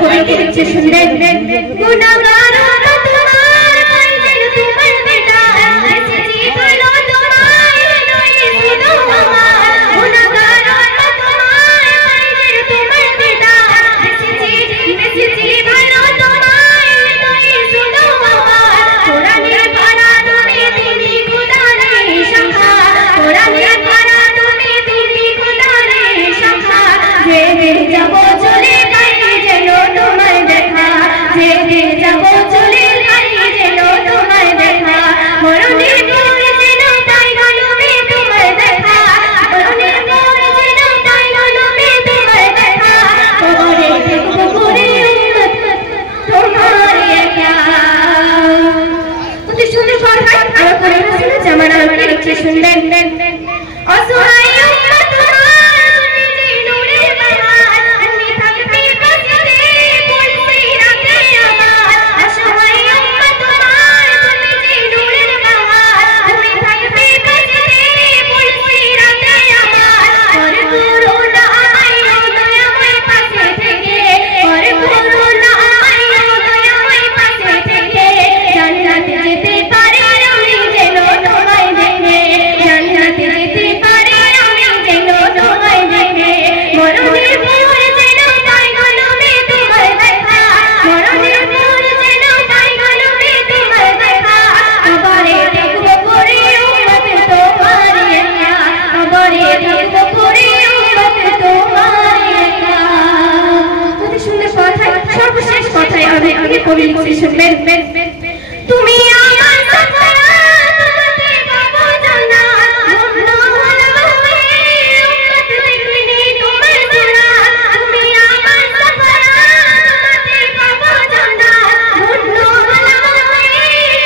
কবি কি লিখছে শুনবেন। গুনাহগার তোমার পাইলেন তোমার বেটা এসেছি বলো তোমায় নয় শুধু আমার। গুনাহগার তোমার পাইলেন তোমার বেটা এসেছি বলো তোমায় নয় শুধু আমার। কোরআনের ভাড়া তুমি দিদি খোদার শাখা, কোরআনের ভাড়া তুমি দিদি খোদার শাখা। যেতে যাব চলে যাই যেন তোমায় দেখা, যেতে যাব চলে যাই যেন তোমায় দেখা। মরণের পর যেন তাই নবী তোমায় দেখা, মরণের পর যেন তাই নবী তোমায় দেখা। কবরে দেখব করে তোমার একা। কত সুন্দর কথা আর করে শুনে জামানা কি লিখছে শুনবেন। অসহায় উম্মত তোমার তুমি যে নূরের বাহার, তুমি থাকবে বসতে বলছি রাতে আমার। অসহায় উম্মত তোমার তুমি যে নূরের বাহার, তুমি থাকবে বসতে বলছি রাতে আমার। আর করুণা আয়ো দয়াময় পাশে থেকে, আর করুণা আয়ো দয়াময় পাশে থেকে। জান্নাতে যেতে পারে আমি যেন তোমায় দেখে, জান্নাতে যেতে পারে আমি যেন তোমায় দেখে। মরণের পর যেন তাই নবী তোমায় দেখা, মরণের পর যেন তাই নবী তোমায় দেখা। কবরে দেখব করে উম্মত তোমার একা, কবরে দেখব করে উম্মত তোমার একা। কত সুন্দর কথা, সর্বশেষ কথায় অনেক কবি লিখছে শুনবেন। তুমি আমার সাফারা তোমাতে পাবো জান্নাত, মগ্ন হলাম হয়ে উম্মত দেখলি তোমার সুরাত। তুমি আমার সাফারা তোমাতে পাবো জান্নাত, মগ্ন হলাম হয়ে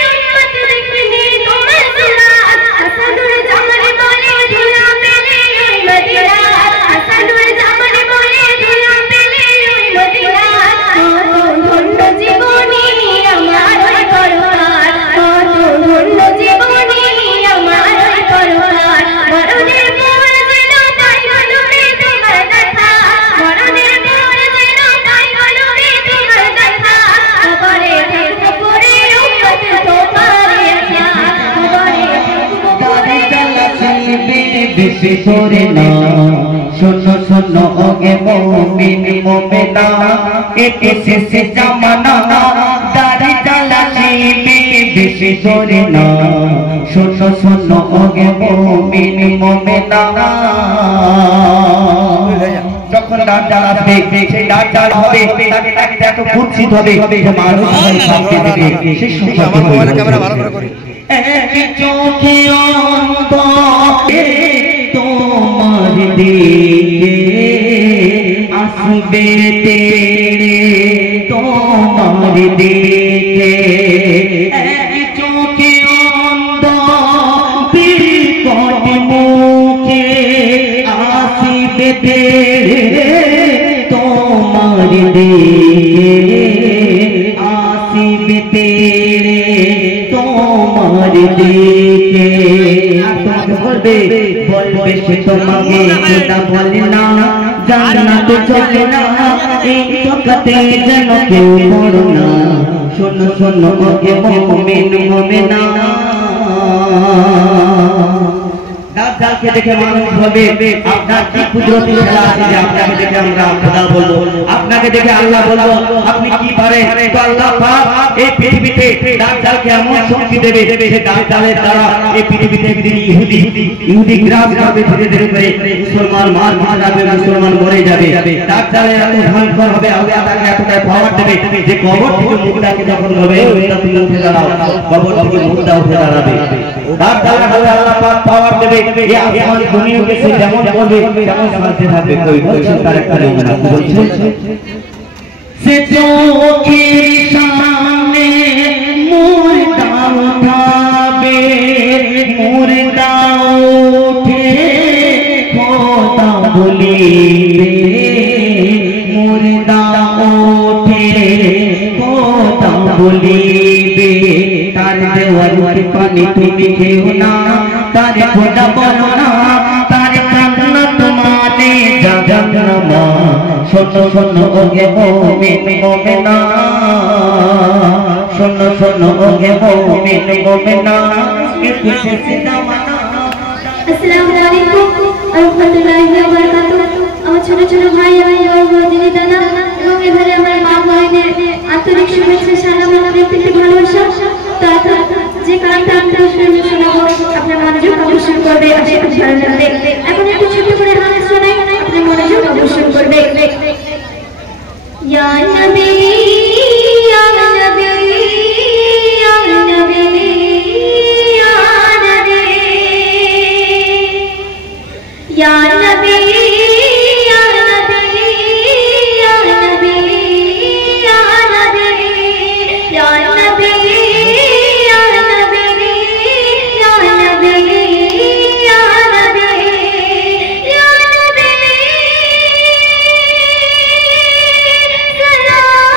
উম্মত দেখলি তোমার সুরাত। হাসানুর জামান বলে ধুলা পেলে ওই মদিনা, হাসানুর জামান বলে ধুলা পেলে ওই মদিনা। কত ধন্য জীবনী আমার ওই পরকার, কত ধন্য জীবনী আমার ওই পরকার। মরণের পর যেন তাই নবী তোমার দেখা, মরণের পর যেন তাই নবী তোমার দেখা। কবরে দেখব করে উম্মত তোমার একা, কবরে দেখব করে বেশি করে না। শোনো শোনো ওগে মুমিন মুমিনা, একে শেষ জামানা দাড়ি জ্বালাছি বেশি করে না। শোনো শোনো ওগে মুমিন মুমিনা, যখন দাঁত জ্বালাবে সেই দাঁত জ্বাল হবে, তাকে তাকে এত কুৎসিত হবে যে মানুষ সামনে থেকে সেই সময় ক্যামেরা ভালো করে করি। এক চোখে অন্ধ তোমার দিকে আসবে তেরে, তোমার দিকে এক চোখে অন্ধ বিকট মুখে আসবে তেরে, তোমার দিকে আসবে তেরে, তোমার দিকে। বলবে বলবে সে তোমাকে খোদা বলে না, জান্নাতে চলে না, এই জগতে যেন কেউ বড় না। শোনো শোনো ওকে মুমিন মুমিনা, দাদাকে দেখে মানুষ হবে আপনার কি কুদরতি খেলা আছে যে আপনাকে দেখে আমরা খোদা বলবো, আপনাকে দেখে আল্লাহ বলবো। আপনি কি পারেন? তো আল্লাহ পাক এই পৃথিবীতে দাজ্জালকে এমন শক্তি দেবে যে দাজ্জালের দ্বারা এই পৃথিবীতে একদিন ইহুদি গ্রাস হবে, ধীরে ধীরে করে মুসলমান মারা যাবে, মুসলমান মরে যাবে। দাজ্জালের এত ভয়ঙ্কর হবে, আল্লাহ তাকে এতটাই পাওয়ার দেবে যে কবর থেকে মুর্দাকে যখন হবে তুমি উঠে দাঁড়াও, কবর থেকে মুর্দা উঠে দাঁড়াবে। দাজ্জালের হাতে আল্লাহ পাক পাওয়ার দেবে, এই আসমান দুনিয়াকে সে যেমন বলবে তেমন শান্তি থাকবে। কই বলছেন তার একটা নমুনা বলছেন, সে চোখের সামনে মুর্দা উঠাবে, মুর্দা উঠে কথা বলিবে, মুর্দা উঠে কথা বলিবে। তার দেওয়ার পানি তুমি খেও না, তার খোদা বলো না, তার কান্না তোমারে যাবে নামাজ শোনো শোনো ওগে মুমিন মুমিনা শোনো শোনো ওগে মুমিন মুমিনা একটু শেষে জামানা। আসসালামু আলাইকুম ওয়া রাহমাতুল্লাহি ওয়া বারাকাতুহু। আমার ছোট ছোট ভাই এবং দিদি দাদা এবং এবারে আমার মা বোনের আন্তরিক শুভেচ্ছা সালাম আমাদের প্রতি ভালোবাসা। তো যে গানটা আমরা শোনাবো আপনার মনোযোগ আকর্ষণ করবে, আশা করি ভালো লাগবে। এখন একটু ছোট করে গান শোনাই, আপনার মনোযোগ আকর্ষণ করবে। ইয়া নবী ইয়া নবী ইয়া নবী ইয়া নবী ইয়া নবী ইয়া নবী ইয়া নবী ইয়া নবী ইয়া নবী ইয়া নবী ইয়া নবী ইয়া নবী ইয়া নবী সালাম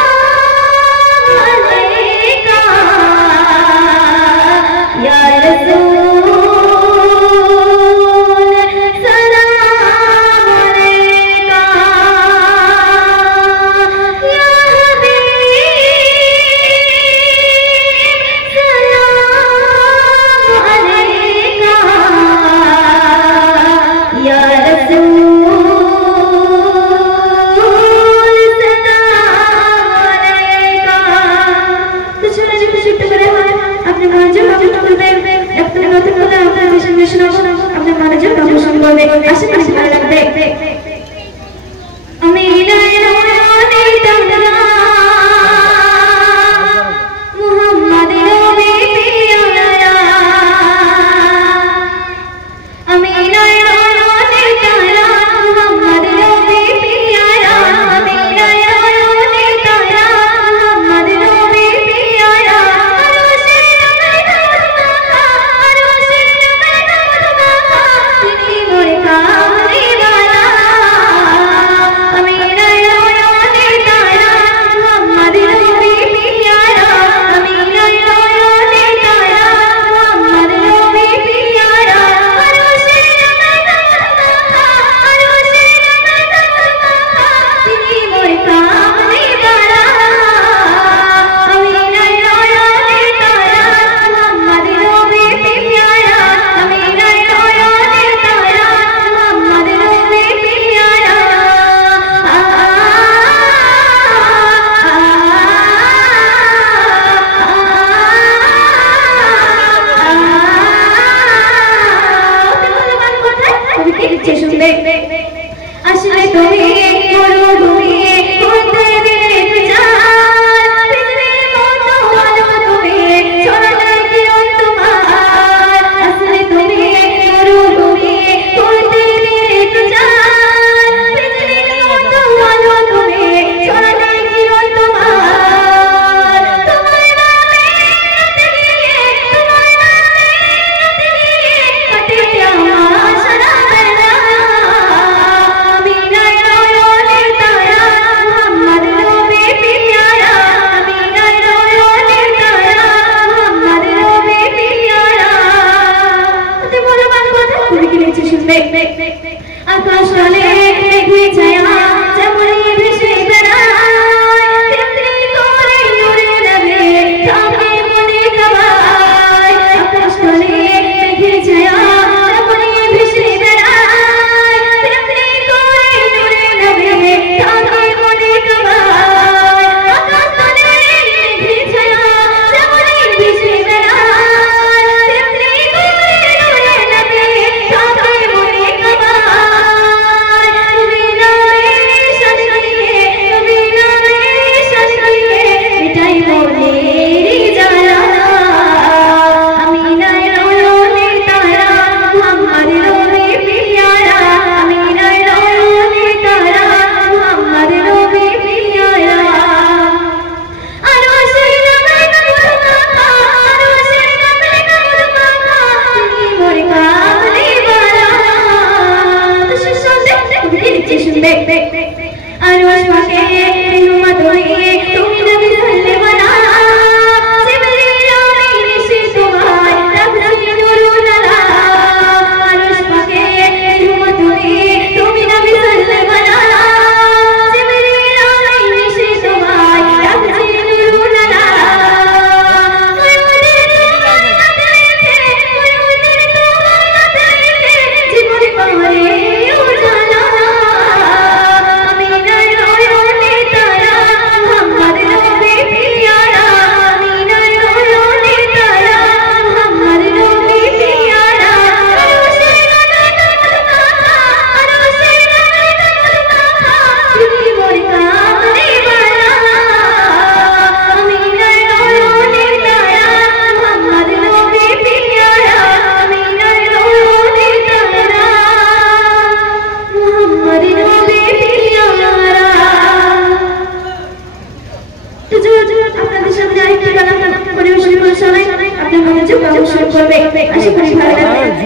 মনোযোগ আকর্ষণ করবে, আশা করি ভালো লাগবে।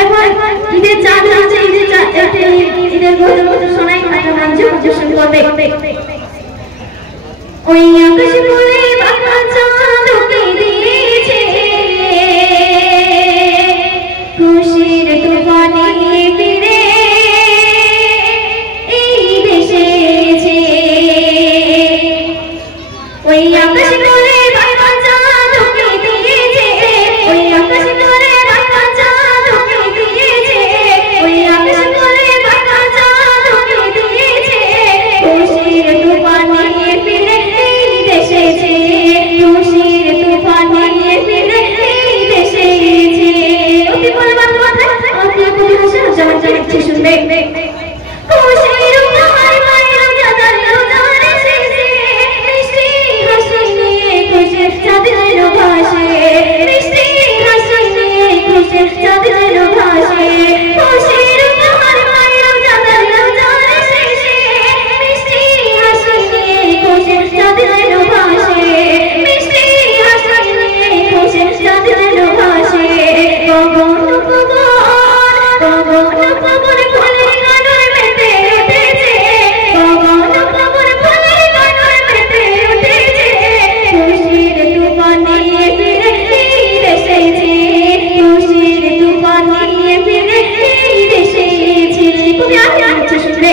এখন ঈদের চাঁদ আছে, ঈদের গজল শোনাই মনোযোগ আকর্ষণ করবে। ওই আকাশে বলে বাঁকা চাঁদকে দিয়েছে খুশির তুফানে ফিরে এই দেশে এসেছে। ওই আকাশে বলে বাঁকা চাঁদকে দিয়েছে, ওই আকাশে বলে বাঁকা চাঁদকে দিয়েছে, ওই আকাশে বলে বাঁকা চাঁদকে দিয়েছে খুশির তুফানে ফিরে এই দেশে এসেছে, খুশির তুফানে ফিরে এই দেশে এসেছে। অতি বলে বাংলা মাথায় আপনার প্রতি হাসি জমা যাচ্ছে শুনবে। খুশির উপহার মায়ের জাদার রোজার এসেছে, মিষ্টি হাসি নিয়ে খুশির চাঁদের ভাসে, মিষ্টি হাসি নিয়ে খুশির চাঁদের ভাসে। খুশির উপহার মায়ের জাদার রোজার এসেছে, মিষ্টি হাসি নিয়ে খুশির চাঁদের ভাসে, মিষ্টি হাসি নিয়ে খুশির চাঁদের ভাসে। গগন গগন ফুলের গানের মেতে উঠেছে, গগন ফুলের গানের মেতে উঠেছে খুশির তুফানে ফিরে এই দেশে এসেছে, খুশির তুফানে ফিরে এই দেশে এসেছে। তুমি আগে আছো শুনবে।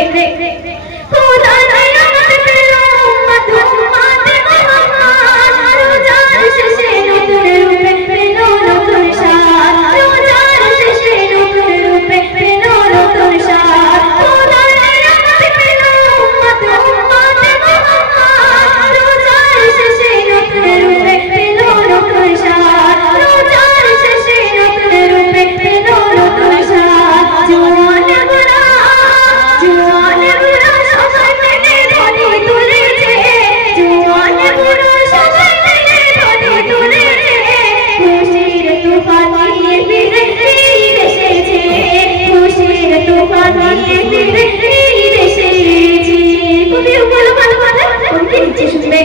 খোদা রহমত পেল উম্মত উম্মতে মুহাম্মদ, রোজার শেষে নতুন রূপে পেল নতুন স্বাদ, রোজার শেষে নতুন রূপে পেল নতুন স্বাদ। খোদা রহমত পেল উম্মত উম্মতে মুহাম্মদ, রোজার শেষে নতুন রূপে পেল নতুন স্বাদ, রোজার শেষে নতুন রূপে পেল নতুন স্বাদ। জওয়ান বুড়া সবাই মিলে ধ্বনি তুলেছে, জওয়ান বুড়া সবাই মিলে ধ্বনি তুলেছে খুশির তুফানে ফিরে এই দেশে এসেছে, খুশির তুফানে ফিরে এই দেশে এসেছে। কবি বলো ভালো কথা বলতে ইচ্ছে শুনবে।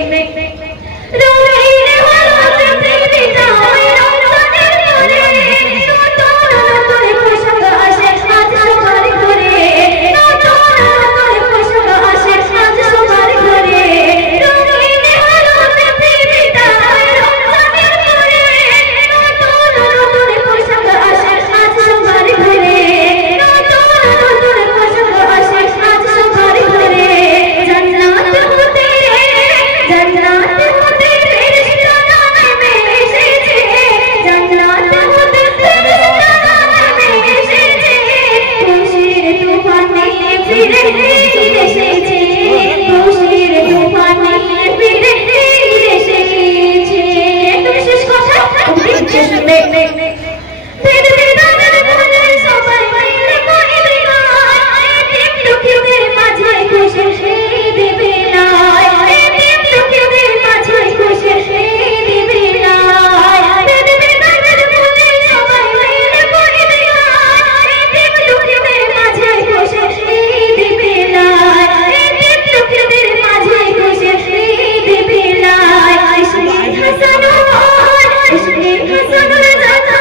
রঙিন হলো পৃথিবীটা ওই রমজানের পরে, নতুন নতুন পোশাক আসে আজ সবার ঘরে, নতুন নতুন পোশাক আসে আজ সবার ঘরে। রঙিন হলো পৃথিবীটা ওই রমজানের পরে, নতুন নতুন পোশাক আসে আজ সবার ঘরে, নতুন নতুন পোশাক আসে আজ সবার ঘরে। জান্নাত হতে ফেরেশতা নেমে এসেছে, জান্নাত হতে ফেরেশতা নেমে এসেছে খুশির তুফানে ফিরে এই দেশে এসেছে, খুশির তুফানে ফিরে এই দেশে এসেছে। তুমি শেষ কথা তুমি ইচ্ছে শুনবে। সবাই মিলে করে বিদায়, এতিম দুঃখীদের মাঝে খুশির ঈদ বিদায়, এতিম দুঃখীদের মাঝে খুশির ঈদ বিদায়। সবাই মিলে করে বিদায়, এতিম দুঃখীদের মাঝে খুশির ঈদ বিদায়, এতিম দুঃখীদের মাঝে খুশির ঈদ বিদায়। ইশকে হাসানুল জানা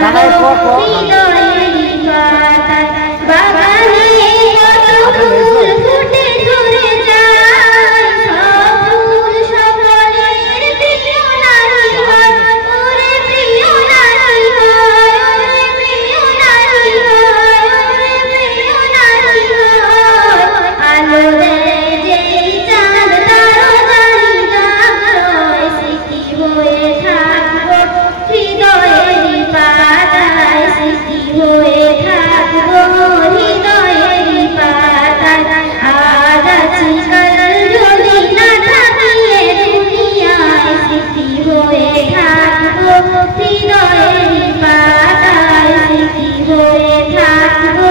হৃদয়েরই পাতা বাগানে কত ফুল ফুটে ঝরে যায় সব ফুল সকলের প্রিয় নারী হয় ওরে প্রিয় নারী হয় ওরে প্রিয় নারী হয় ওরে প্রিয় নারী হয় আলো দেয় যেই চাঁদ তারা জানি জাগরয় স্মৃতি হয়ে থাকবো হৃদয়েরই পাতায় স্মৃতি হয়ে থাকবো হৃদয়েরই পাতায় আজ আছি কাল যদি না থাকি এ দুনিয়ায় স্মৃতি হয়ে থাকবো হৃদয়েরই পাতায় স্মৃতি হয়ে থাকবো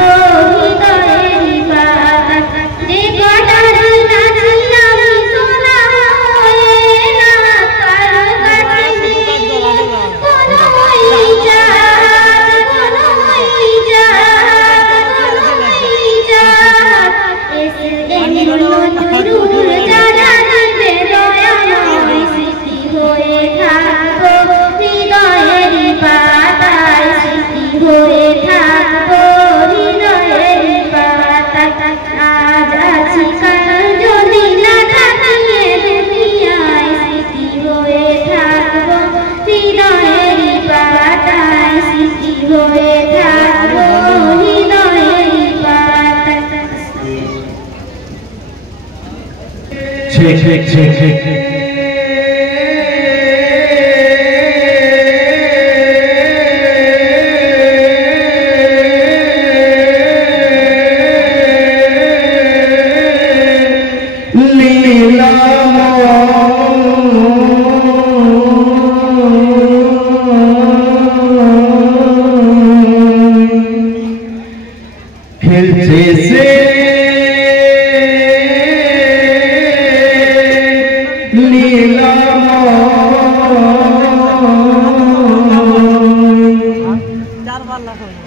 হৃদয়েরই পাতায় যে কটা দিন আছি আমি সোনা হয়ে না কারো কাছে কোনোই যাক কোনোই যাক কোনোই যাক এসে নতুন যারা দিবে দয়াময় স্মৃতি হয়ে থাকবো হৃদয়েরই পাতায় স্মৃতি হয়ে থাকবো হৃদয়েরই পাতায় আজ আছি কাল যদি না থাকি এ দুনিয়ায় স্মৃতি হয়ে থাকবো হৃদয়েরই পাতায় স্মৃতি হয়ে থাকবো হৃদয়েরই পাতায় খেলছে সে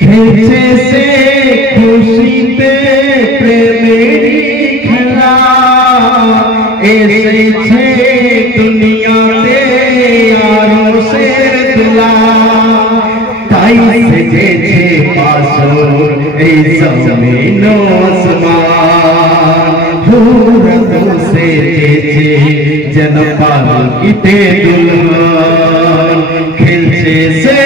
খেলছে সে খুশিতে প্রেমেরই খেলা এসেছে দুনিয়াতে আর শের দুলা তাই সেজেছে বাসর এই জমিন আসমান হুরত সেজেছে যেন পালকিতে দুলহান খেলছে সে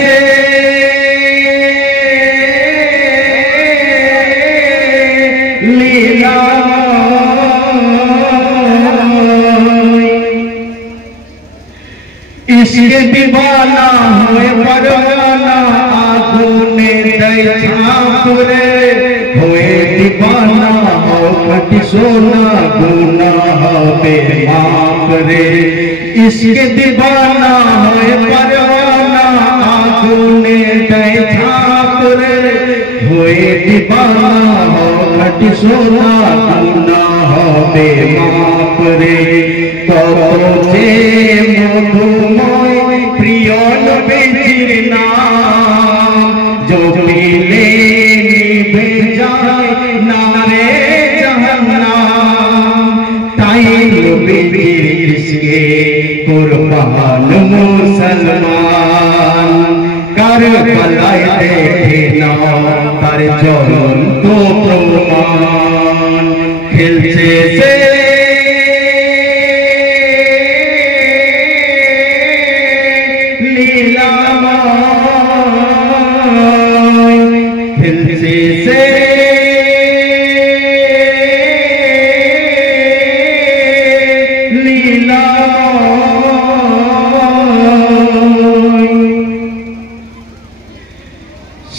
इसके दीवाना हुए परवाना आगुने दई झांपुरे हुए दीवाना हो कटी सोना गुनाह पे माफ रे इसके दीवाना हुए परवाना आगुने दई झांपुरे हुए दीवाना हो कटी सोना गुनाह पे माफ रे तो जे मधुमय प्रिय नबीर नाम जो पीले निभे जाए नारे जहन्नाम ताई नबीर इसके कुर्बान मुसलमान करबलाय देखे ना पर জ্বলন্ত প্রমাণ খেলছে সে খেলছে সে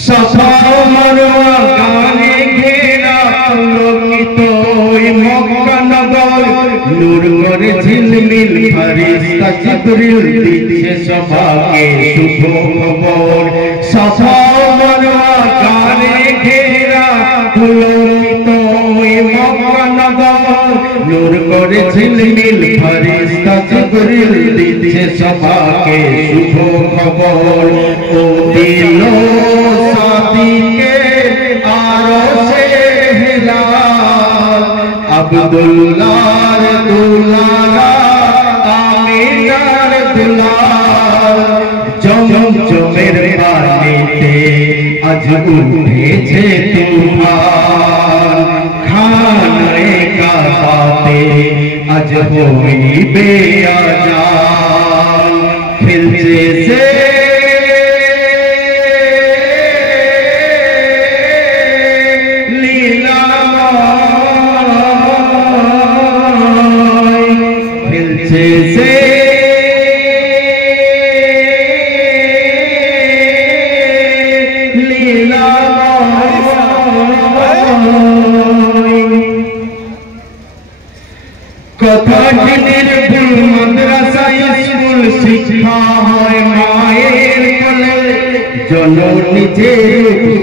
সাফা মারওয়া গানে ঘেরা পুলকিত মক্কা নগর নূর করে ঝিলমিল ফেরেশতা জিবরিল দিচ্ছে সবাকে শুভ খবর সাফা মারওয়া গানে ঘেরা পুলকিত মক্কা নগর নূর করে ঝিলমিল ফেরেশতা জিবরিল দিচ্ছে সবাকে শুভ খবর ও দিল अब्दुल्लाह दुलारा आमीनार दुलार जम जमेर पानीते আজ উঠেছে তুফান খানায়ে কাবাতে আজ হইবে আযান খেলছে সে কথাটি নির্ভুল মাদ্রাসা স্কুল শিক্ষা হয় মায়ের কোলে জননী যে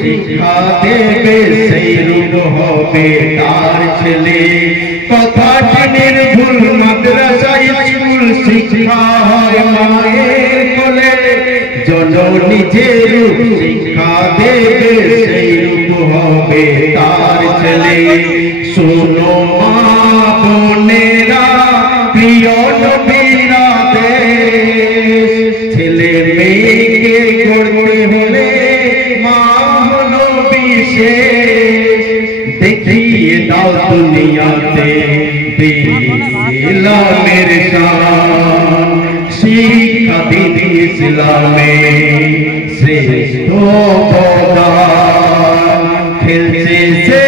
শিক্ষা দেবে সেই রূপ হবে তার ছেলে কথাটি নির্ভুল মাদ্রাসা স্কুল শিক্ষা হয় মায়ের কোলে জননী যে শিক্ষা দেবে সেই রূপ হবে তার ছেলে শোনো মা বোনেরা প্রিয় নবীরা দেশ ছেলে মেয়েকে গড়তে হলে মা হলো বিশেষ দেখিয়ে দাও দুনিয়াতে ইসলামের শান শিক্ষা দিন ইসলামে শ্রেষ্ঠ প্রদান খেলছে সে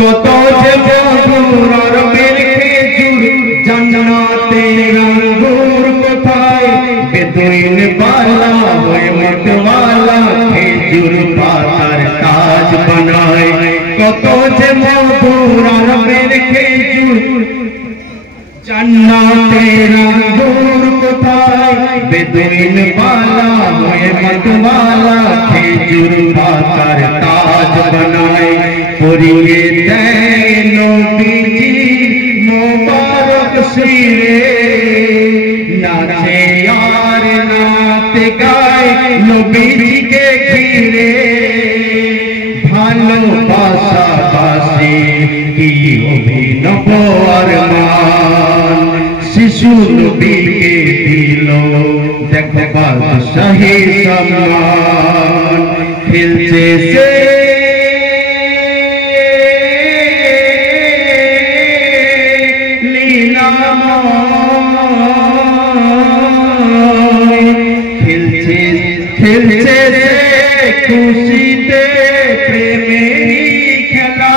কত যে মধুর আর খেজুর জান্নাতের আঙ্গুর কোথায় বেদুইন বালা হয়ে মতওয়ালা খেজুর পাতার তাজ বানায় কত যে মধুর আর খেজুর জান্নাতের আঙ্গুর কোথায় বেদুইন বালা হয়ে মতওয়ালা খেজুর পাতার তাজ বানায় পরিয়ে দেয় নবীজি মোবারক শিরে নাচে আর নাতে গায় নবীজিকে ঘিরে ভালোবাসা বাসি কি অভিনব আরমান শিশু নবীকে দিল দেখো বাদশাহী সম্মান খেলছে সে খেলছে খুশিতে প্রেমেরই খেলা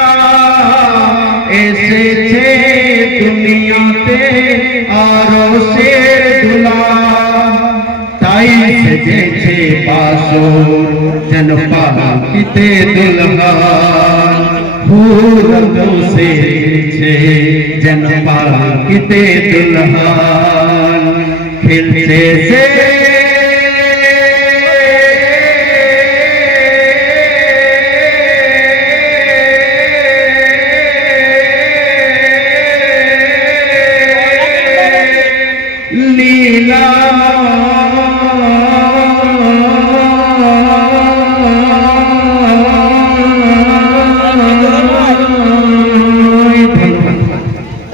এসেছে দুনিয়াতে আরো সে দুলা তাই সেজেছে বাসর যেন পাখিতে দুলহান ফুল সেজেছে যেন পাখিতে দুলহান খেলছে সে লীলা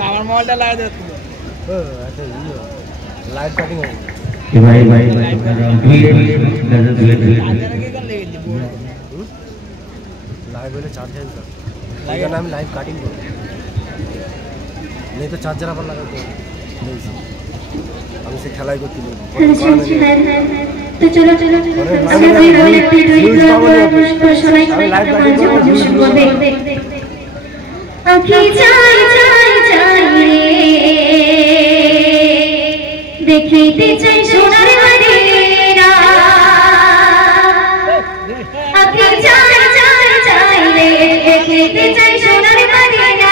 আমার মোবাইলটা লাগাই দে লাইভ কাটিং হবে ভাই ভাই লাইভ হলে চার্জ है लाइव আমি লাইভ কাটিং করব नहीं तो चार्जर আবার লাগাতে হবে আমি সে খেলাই করতে বলবো तो चलो चलो अगर कोई रोल अपडेट हुई तो सुनाई आँखें चाय चाय चाय देखते चाय सोनार मदीना आँखें चाय चाय चाय देखते चाय सोनार मदीना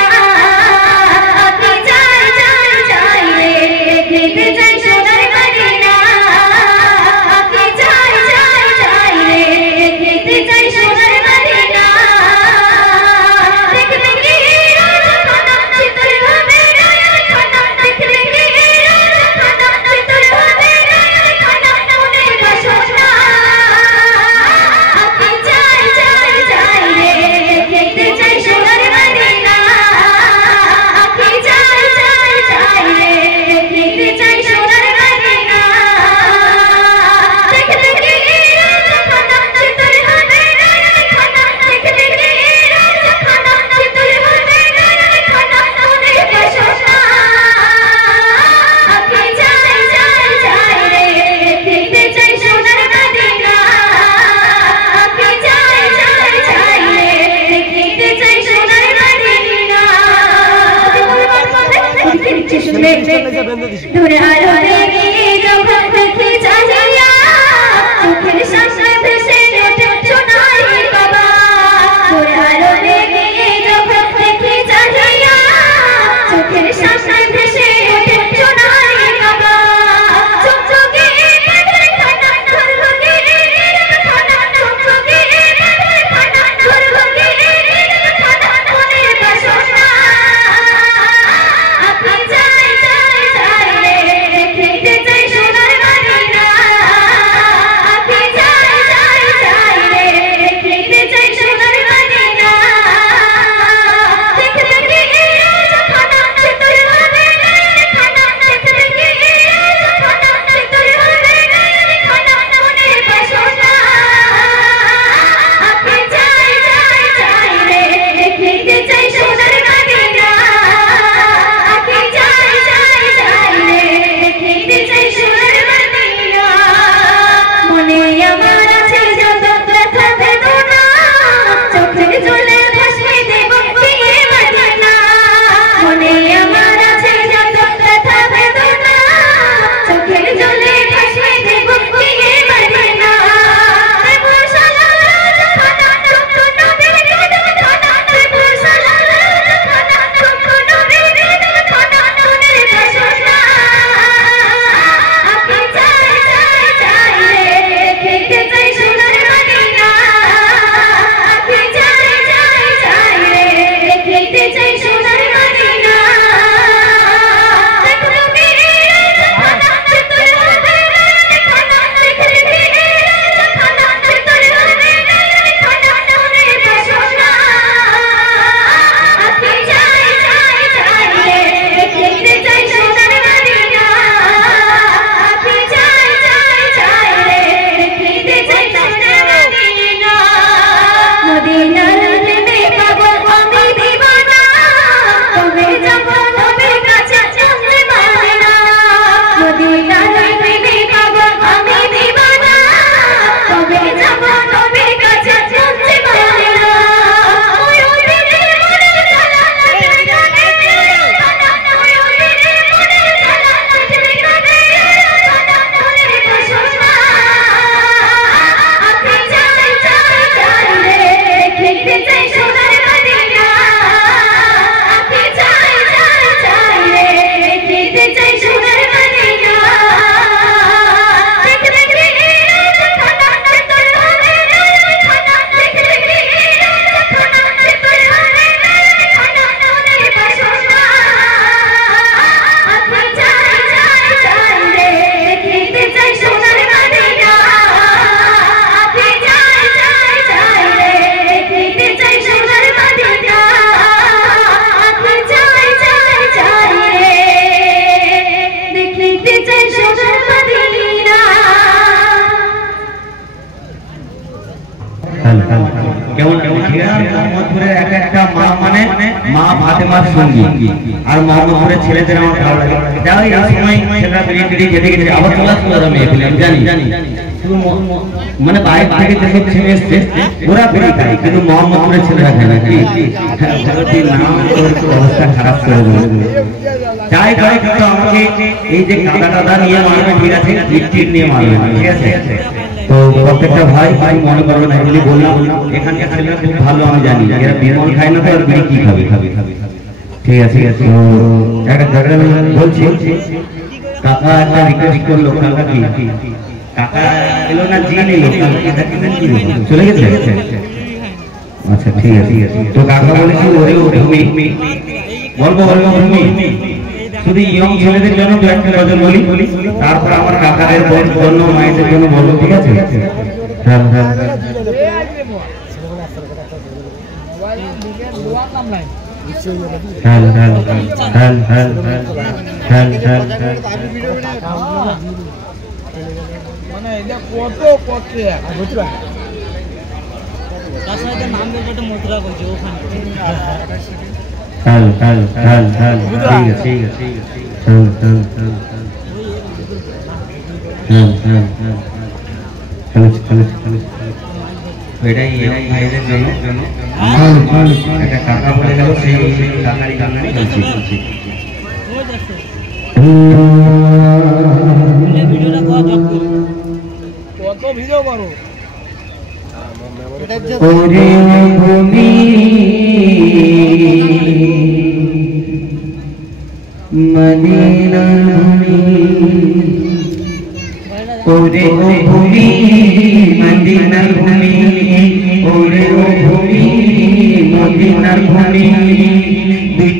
आँखें चाय चाय चाय देखते चाय सोनार मदीना आँखें चाय चाय चाय देखते चाय सोनार मदीना देखने की रात खाना चित्र मेरा खाना देखने की रात खाना चित्र मेरा खाना तूने का सोना आँखें चाय चाय चाय देखते দূরে আলো লেগে যখন দেখি চাহিয়া চোখের সামনে ভেসে ওঠে সোনার বাবা দূরে আলো লেগে যখন দেখি চাহিয়া চোখের সামনে ভেসে ওঠে সোনার বাবা চকচকে পাথর খানা ঘরঘকে খানা চকচকে পাথর খানা ঘরঘকে খানা মনের বাসনা আপনি যাই যাই যাই রে দেখতে চাই সোনার মদিনা আপনি যাই যাই যাই রে দেখতে চাই সোনার মদিনা দেখতে কি খানা তোর হবে খানা দেখতে কি খানা তোর হবে খানা মনের বাসনা আপনি যাই যাই যাই রে দেখতে চাই সোনার মদিনা আপনি যাই যাই যাই রে দেখতে চাই সোনার মদিনা মনে আমার আছে যত ব্যথা বেদনা চোখের জলে ভাসিয়ে দেব বিয়ে মদিনা মনে আমার আছে যত ব্যথা বেদনা চোখের জলে ভাসিয়ে দেব বিয়ে মদিনা দেবুর সালাত খানা চোখ নবীর খানা দেবুর সালাত খানা চোখ নবীর খানা মনের বাসনা আপনি যাই যাই যাই রে দেখতে চাই সোনার মদিনা আপনি যাই যাই যাই রে দেখতে চাই সোনার মদিনা দেখো কি খানা তোর হবে খানা দেখতে কি খানা তোর হবে খানা মনের বাসনা আপনি যাই যাই যাই রে দেখতে চাই সোনার মদিনা আপনি যাই যাই যাই রে দেখতে চাই সোনার মদিনা মদিনার প্রেমে পাগল আমি দিবানা তবে যাব নবীর কাছে চলতে পারে না মদিনার প্রেমে পাগল আমি দিবানা তবে যাব নবীর কাছে চলতে পারে না ওই ওদের মনে জ্বালা লাগবে গানে ওই ওদের মনে জ্বালা লাগবে গানে মনের বাসনা আপনি যাই যাই যাই রে দেখতে চাই সোনার মদিনা আপনি যাই যাই যাই রে দেখতে চাই সোনার মদিনা দেখতে কি খানা তোর হবে খানা দেখতে কি খানা তোর হবে খানা মনের বাসনা আপনি যাই যাই যাই রে দেখতে চাই সোনার মদিনা আপনি যাই যাই যাই রে দেখতে চাই সোনার মদিনা আপনি যাই যাই যাই রে দেখতে চাই সোনার মদিনা কেমন কেমন ঠিক আছে মোহাম্মদপুরের এক একটা মা মানে মা ফাতেমার সঙ্গী আর মোহাম্মদপুরের ছেলেদের আমার ভালো লাগে যাই এই সময় ছেলেরা বেরিয়ে বেরিয়ে যেতে গেছে আবার চলে আসলো ওরা মেয়ে ফেলে আমি জানি শুধু মানে বাইরে থেকে যেসব ছেলে এসছে ওরা বেরিয়ে খায় কিন্তু মোহাম্মদপুরের ছেলেরা খায় না কি ভারতীয় নাম অবস্থা খারাপ করে দেবে যাই করে কিন্তু আমাকে এই যে কাদা কাদা নিয়ে মারবে ঠিক আছে গিট্টির নিয়ে মারবে ঠিক আছে তো প্রত্যেকটা ভাই ভাই মনে করবেন এগুলি বললাম এখানকার ছেলেরা খুব ভালো আমি জানি এরা বিমল খায় না তো আর বিড়ি কি খাবে ঠিক আছে তো একটা জায়গা বলছি কাকা একটা রিকোয়েস্ট করলো কাকা কি কাকা এলো না জি নিল চলে গেছে আচ্ছা ঠিক আছে তো কাকা বলেছি ওরে ভূমি বলবো ভূমি শুধু ইয়ং ছেলেদের জন্য দু একটা গজল বলি তারপর আমার কাকাদের জন্য মায়েদের জন্য বলবো ঠিক আছে ঠিক আছে এটাই ভাইদের জন্য একটা কাকা বলে গেল সেই কাকারি চলছি ভিডিওটা করা জব করে কত ভিডিও করো ওরে ভূমি মদিনার ভূমি ওরে ভূমি মদিনার ভূমি ওরে ভূমি মদিনার ভূমি দুই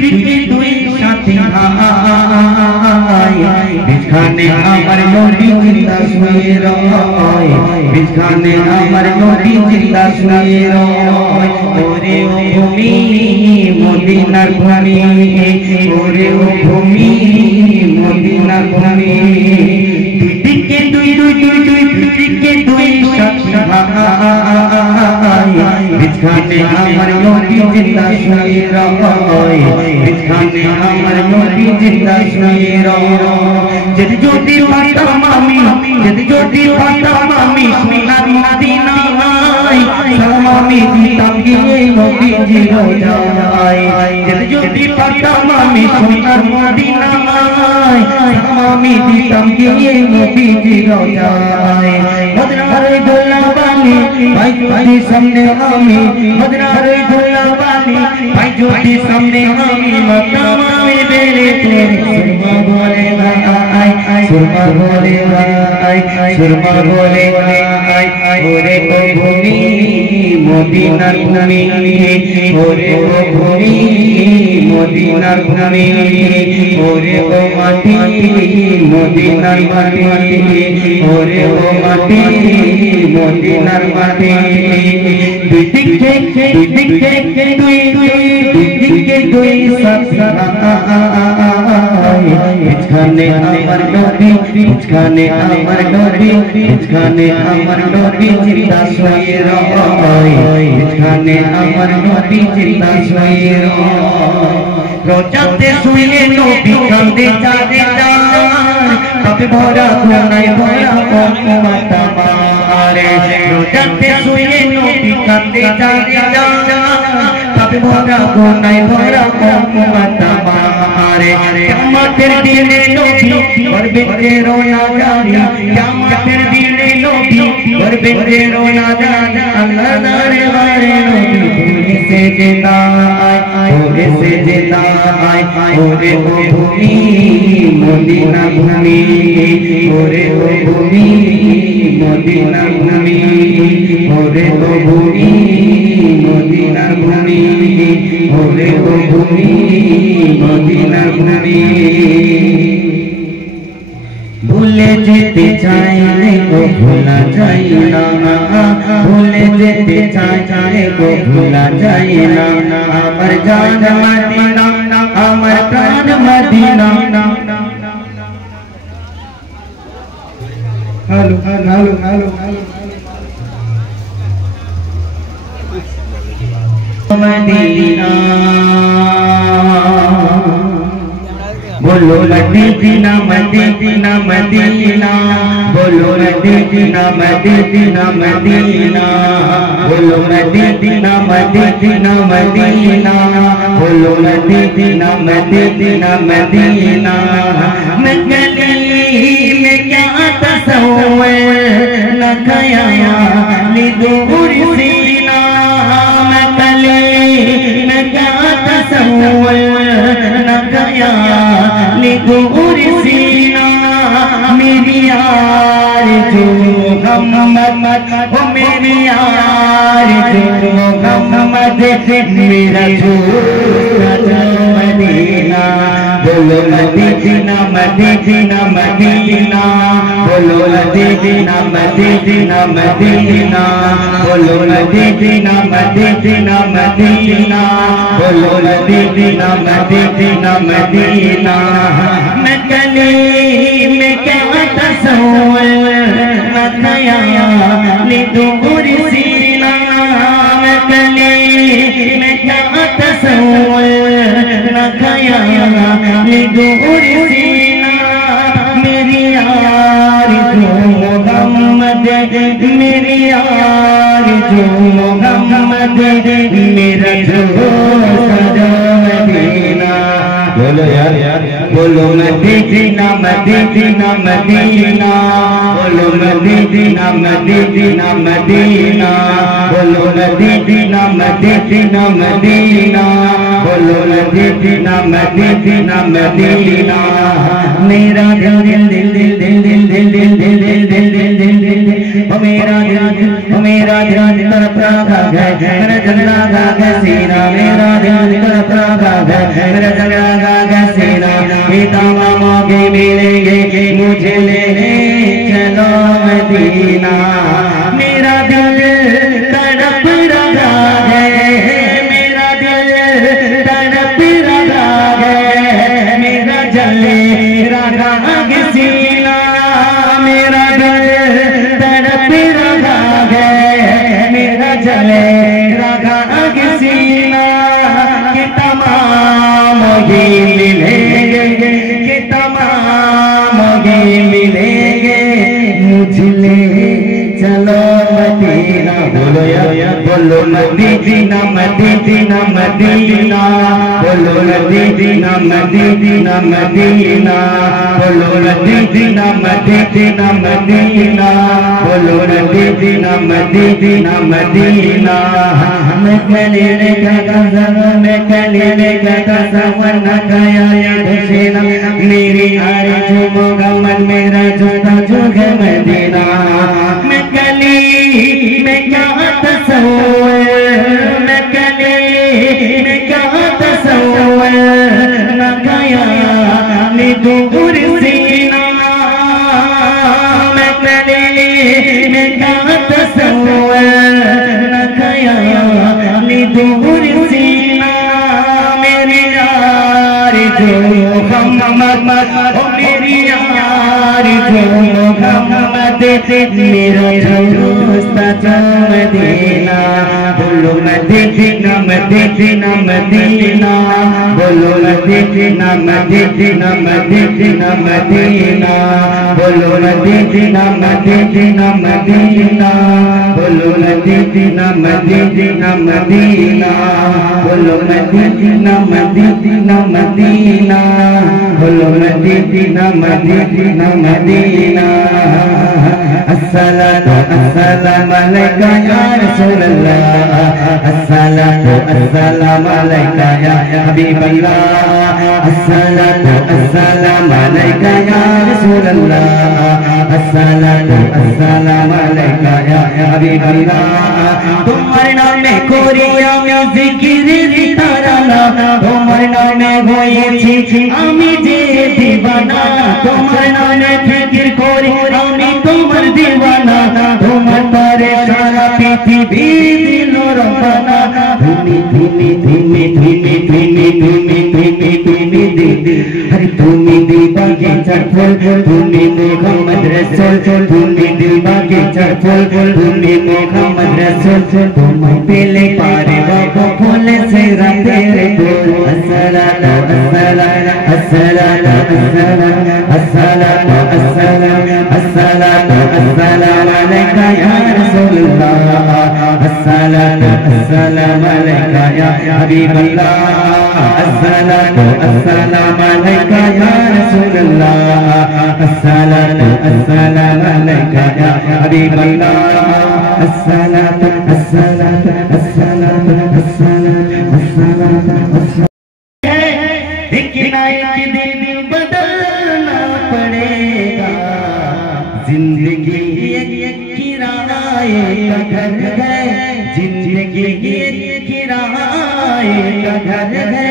দিকে দুই সাথী বিছানে আমার নবী জিন্দা শুয়ে রয় বিছানে আমার নবী জিন্দা শুয়ে রয় ওরে ও ভূমি মদিনার ভূমি ওরে ও ভূমি মদিনার ভূমি দুই দিকে দুই সাথী বিছানে আমার নবী জিন্দা শুয়ে রয় বিছানে আমার নবী জিন্দা শুয়ে রয় যদি পারতাম আমি সোনার মদিনায় সালাম আমি দিতাম গিয়ে নবীজির রওজায় যদি পারতাম আমি সোনার মদিনায় সালাম আমি দিতাম গিয়ে নবীজির রওজায় মদিনার গোলাবানি ভাই যদি সামনে আমি মদিনার গোলাবানি ভাই যদি সামনে আমি মাতাম আমি বেরে সুরমা বলে সুরমা বলে ওরে ও ভূমি মদিনার ভূমি ওরে ও ভূমি মদিনার ভূমি ওরে ও মাটি মদিনার মাটি ওরে ও মাটি মদিনার মাটি দুই দিকে দুই সাথী বিছানে আমার নবী বিছানে আমার নবী বিছানে আমার নবী জিন্দা শুয়ে রয় বিছানে আমার নবী জিন্দা শুয়ে রয় রোজাতে শুয়ে নবী কাঁদে চাঁদে চাঁদ তবে ভরা কোনায় ভরা মাতা মারে রোজাতে শুয়ে নবী কাঁদে চাঁদে চাঁদ তবে ভরা কোনায় ভরা মাতা মারে কিয়ামতের দিনে নবী করবে রোনা জারি কিয়ামতের দিনে নবী করবে রোনা জারি আল্লাহ দরবারে নবী ভূমি সে যেতা ওরে সে যেতা ওরে ও ভূমি মদিনা ভূমি ওরে ও ভূমি মদিনা ভূমি ওরে ও ভূমি মদিনা ভূমি ওরে ও ভূমি মদিনা ভূমি ভুলে যেতে চাই গো ভোলা যাই না ভুলে যেতে চাই গো ভোলা যাই না আমার জান মদিনা আমার প্রাণ Medina hello hello hello Medina बोलो मदीना मदीना मदीना बोलो मदीना मदीना मदीना बोलो मदीना मदीना मदीना बोलो मदीना मदीना मदीना मैं गली में क्या तस्वीर न खया निदूर सीना मैं गली में क्या तस्वीर न खया निदूर सीना मेरी यार जो मोहम्मद ओ मेरी यार जो मोहम्मद मेरा जो मदीना बोलो मदीना मदीना मदीना बोलो मदीना मदीना मदीना बोलो मदीना मदीना मदीना बोलो मदीना मदीना मदीना मैं गली में क्या तस्वीर न खया निदूर सीना मैं गली में क्या तस्वीर न खया निदूर सीना मेरी यार जो मोहम्मद मेरी यार जो मोहम्मद मेरा जो सजा बोलो यार बोलो मदीना मदीना मदीना बोलो मदीना मदीना मदीना बोलो मदीना मदीना मदीना बोलो मदीना मदीना मदीना मेरा दिल दिल दिल दिल दिल दिल दिल दिल दिल दिल दिल दिल दिल दिल ओ मेरा दिल तरफ रखा है मेरा जंगला का सीना मेरा दिल तरफ रखा है मेरा जंगला का सीना पितामा मौके मिलेंगे मुझे लेने चलो मदीना मेरा दिल तड़प रहा है मेरा दिल तड़प रहा है मेरा जले रहा सीना मेरा दिल तड़प रहा है मेरा जले रहा सीना कि तमाम ही मिलेंगे कि तमाम ही मिलेंगे मुझे चलो मदीना बोलो यार बोलो मदीना मदीना मदीना बोलो मदीना मदीना मदीना बोलो मदीना मदीना मदीना बोलो मदीना मदीना मदीना मैं कलीले का कसम मैं कलीले का कसम न खाया या दुश्मन मेरी आरी झूमोगा मन मेरा जूता झूठ मदीना मैं कली मैं क्या तस्वीर मैं कली मैं क्या तस्वीर न खाया नी दूर सीना मैं कली मैं क्या तस्वीर न खाया नी दूर सीना मेरी यार जो मोहम्मद ओ मेरी यार जो मोहम्मद मेरा दोस्ता जो मदीना बोलो मदीना मदीना मदीना बोलो मदीना मदीना मदीना मदीना बोलो मदीना मदीना मदीना बोलो मदीना मदीना मदीना बोलो मदीना मदीना मदीना बोलो मदीना मदीना मदीना अस्सलातु अस्सलामु अलैका या रसूलल्लाह अस्सलातु अस्सलामु अलैका या हबीबल्लाह अस्सलातु अस्सलामु अलैका या रसूलल्लाह अस्सलातु अस्सलामु अलैका या हबीबल्लाह तुम्हारे नाम में कोरिया में जिक्र ताराना तुम्हारे नाम में होएছি আমি যে दीवाना তোমার নামে ফিকির করি আমি তোমার दीवाना তোমার পারে সারা পৃথিবী দিল রবানা তুমি তুমি তুমি তুমি তুমি তুমি তুমি তুমি দিদি হরি তুমি দিবাগে চড়ফল তুমি মোহাম্মদ রাসূল তুমি দিবাগে চড়ফল তুমি মোহাম্মদ রাসূল তোমায় পেলে পারে বাবা ফুলে সে রাতের ফুল আসসালাতু আসসালাতু আসসালাতু আসসালাতু আসসালাতু আসসালাতু আসসালামু আলাইকা ইয়া রাসূলুল্লাহ আসসালাতু আসসালামু আলাইকা ইয়া হাবিবাল্লাহ আসসালাতু আসসালামু আলাইকা ইয়া রাসূলুল্লাহ আসসালাতু আসসালামু আলাইকা ইয়া হাবিবাল্লাহ আসসালাতু আসসালাতু আসসালাতু আসসালাতু एक ना एक दिन बदलना पड़ेगा जिंदगी एक किराए का घर है जिंदगी एक किराए का घर है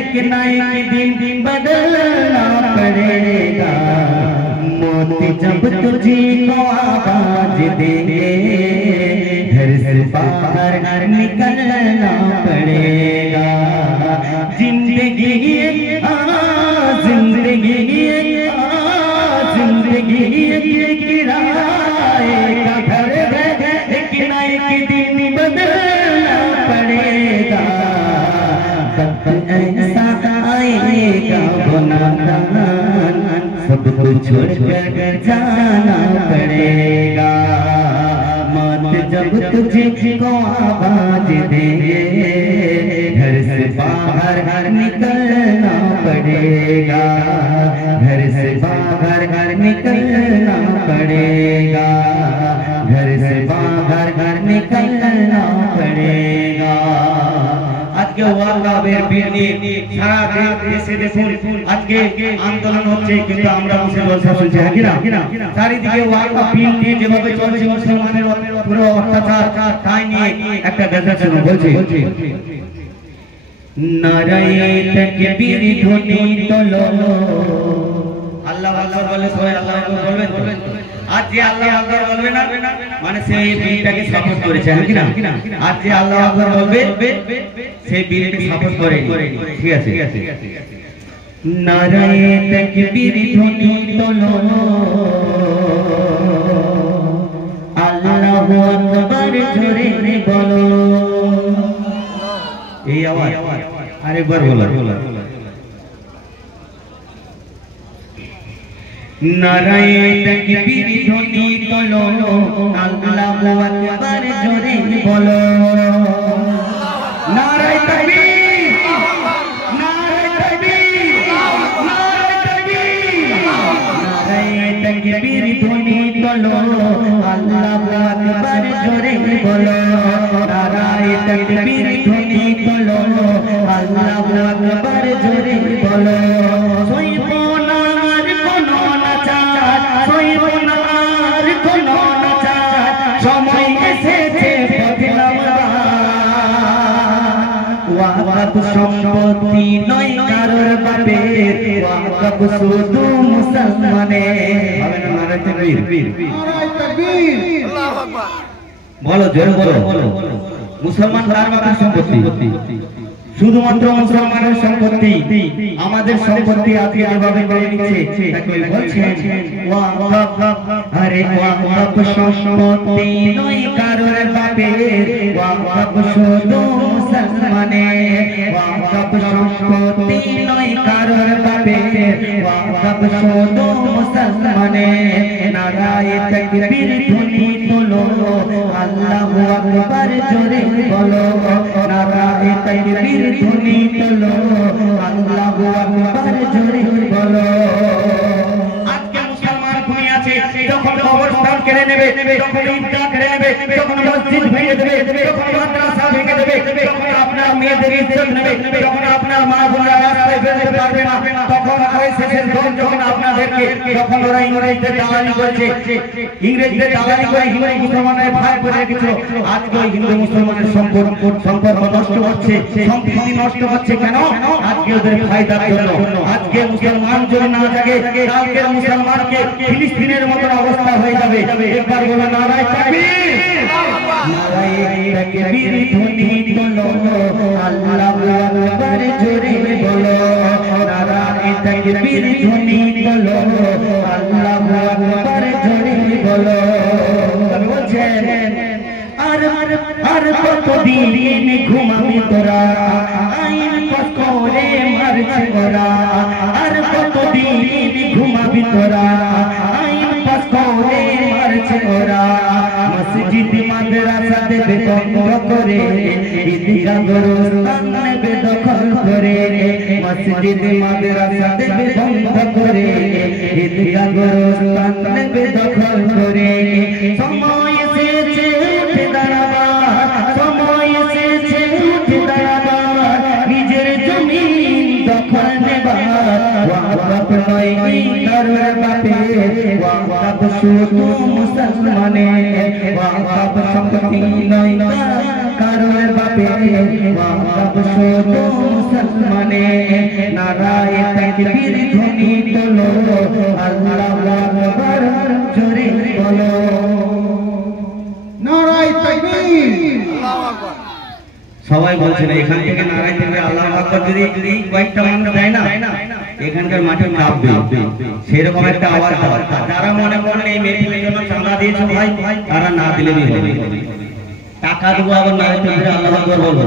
एक ना एक दिन बदलना पड़ेगा मौत जब तुझे को आवाज देंगे घर से बाहर निकलना पड़ेगा जिंदगी जिंदगी जिंदगी किराए का घर है एक ना एक दिन बदलना पड़ेगा वक्त ऐसा आएगा गुनाहगार सबको छोड़कर जाना पड़ेगा मौत जब तुझको आवाज देंगे घर से बाहर निकलना पड़ेगा, घर से बाहर निकलना पड़ेगा, घर से बाहर निकलना पड़ेगा। আজকে ওয়াকাবের বিল নিয়ে সারা দেশে দেখুন আজকে আন্দোলন হচ্ছে, কিন্তু আমরা মুসলমান শুনছি কিনা চারিদিকে ওয়াকাব বিল নিয়ে যেভাবে চলছে মুসলমানের পুরো অত্যাচার, তাই নিয়ে একটা গান শুনো বলছি, নারায়ে তাকবীর ধ্বনি তোলো। আল্লাহ আকবার বলে সবাই আল্লাহ আকবার বলবেন। আজ যে আল্লাহ আকবার বলবে না মানে সে এই বিলটাকে সাপোর্ট করেছে কিনা, আজ যে আল্লাহ আকবার বলবে সেই বিলটাকে সাপোর্ট করেনি। ঠিক আছে, নারায়ে তাকবীর ধ্বনি তোলো, আল্লাহু আকবার জোরে বলো। এই আওয়াজ আরেকবার বলো, নারায়ে তাকবীর ধ্বনি তোলো, আল্লাহু আকবার জোরে বলো। নারায়ে তাকবীর, নারায়ে তাকবীর, নারায়ে তাকবীর, নারায়ে তাকবীর ধ্বনি তোলো, আল্লাহু আকবার জোরে বলো। নারায়ে তাকবীর ধ্বনি তোলো, আল্লাহু আকবার জোরে বলো। সময় এসেছে পথে নামবার, ওয়াকাব সম্পত্তি নয় কারোর বাপের, ওয়াকাব শুধু মুসলমানের। নারায়ে তাকবীর, নারায়ে তাকবীর, আল্লাহু আকবার বলো, জোরে বলো। মুসলমান কার বাপের সম্পত্তি? শুধুমাত্র মুসলমানের সম্পত্তি। আমাদের সম্পত্তি আজকে যেভাবে করে নিচ্ছে তাকে বলছেন ওয়াকাব। আরে ওয়াকাব সম্পত্তি নয় কারোর বাপের, ওয়াকাব শুধু মুসলমানের। ওয়াকাব সম্পত্তি নয় কারোর বাপের, ওয়াকাব শুধু মুসলমানের। নারায়ে তাকবীর ধ্বনি তোলো, আল্লাহু আকবার জোরে বলো। নারায়ে তাকবীর ধ্বনি তোলো, আল্লাহু আকবার জোরে বলো। আজকে মুসলমান ঘুমিয়ে আছে, যখন কবরস্থান কেড়ে নেবে, যখন ঈদগাহ কেড়ে নেবে, যখন মসজিদ ভেঙে দেবে, যখন মাদ্রাসা ভেঙে দেবে, যখন আপনার মেয়েদের ইজ্জত নেবে, যখন আপনার মা বোনেরা রাস্তায় বেরোতে পারবে না, তখন আরএসএসের দল যখন আপনাদেরকে, যখন ওরা ইংরেজদের দালালি করেছে, ইংরেজদের দালালি করে হিন্দু মুসলমানের ভাগ করে রেখেছিল, আজকে ওই হিন্দু মুসলমানের সম্পর্ক নষ্ট হচ্ছে, সম্প্রীতি নষ্ট হচ্ছে। কেন? আজকে ওদের ফায়দার জন্য। আজকে মুসলমান যদি না জাগে, কালকে মুসলমানকে ফিলিস্তিনের মতো অবস্থা হয়ে যাবে। একবার বলো নারায়ে তাকবীর, নারায়ে তাকবীর ধ্বনি তোলো, আল্লাহু আকবার জোরে বলো। নারায়ে তাকবীর ধ্বনি তোলো, আল্লাহু আকবার জোরে বলো। বলছেন আর কতদিন ঘুমাবি তোরা, আইন পাস করে মারছে ওরা। আর কতদিন ঘুমাবি তোরা, আইন পাস করে মারছে ওরা। মসজিদ মাদ্রাসা দেবে বন্ধ করে, ঈদগাহ গোরস্থান নেবে দখল করে। মসজিদ মাদ্রাসা দেবে বন্ধ করে, ঈদগাহ গোরস্থান নেবে দখল করে। সময় এসেছে উঠে দাঁড়াবার, সময় এসেছে উঠে দাঁড়াবার, নিজের জমিন দখল নেবার। ওয়াকাব নয় কারোর বাপের, ওয়াকাব শুধু মুসলমানের। ওয়াকাব সম্পত্তি নয় কারোর বাপের, ওয়াকাব শুধু মুসলমানের। নারায়ে তাকবীর ধ্বনি তোলো, আল্লাহু আকবার জোরে বলো। নারায়ে তাকবীর, আল্লাহু আকবার। সবাই বলছেন এখান থেকে নারায়ে তাকবীর আল্লাহু আকবার যদি কয়েকটা মানুষ দেয় না, এখানকার মাঠে কাঁপবে, সেরকম একটা আওয়াজ। যারা মনে করেন এই মেয়েটির জন্য চাঁদা দিয়েছে ভাই, তারা না দিলে হবে, টাকা দেবো আবার নারায়ে তাকবীর আল্লাহু আকবার বলবো।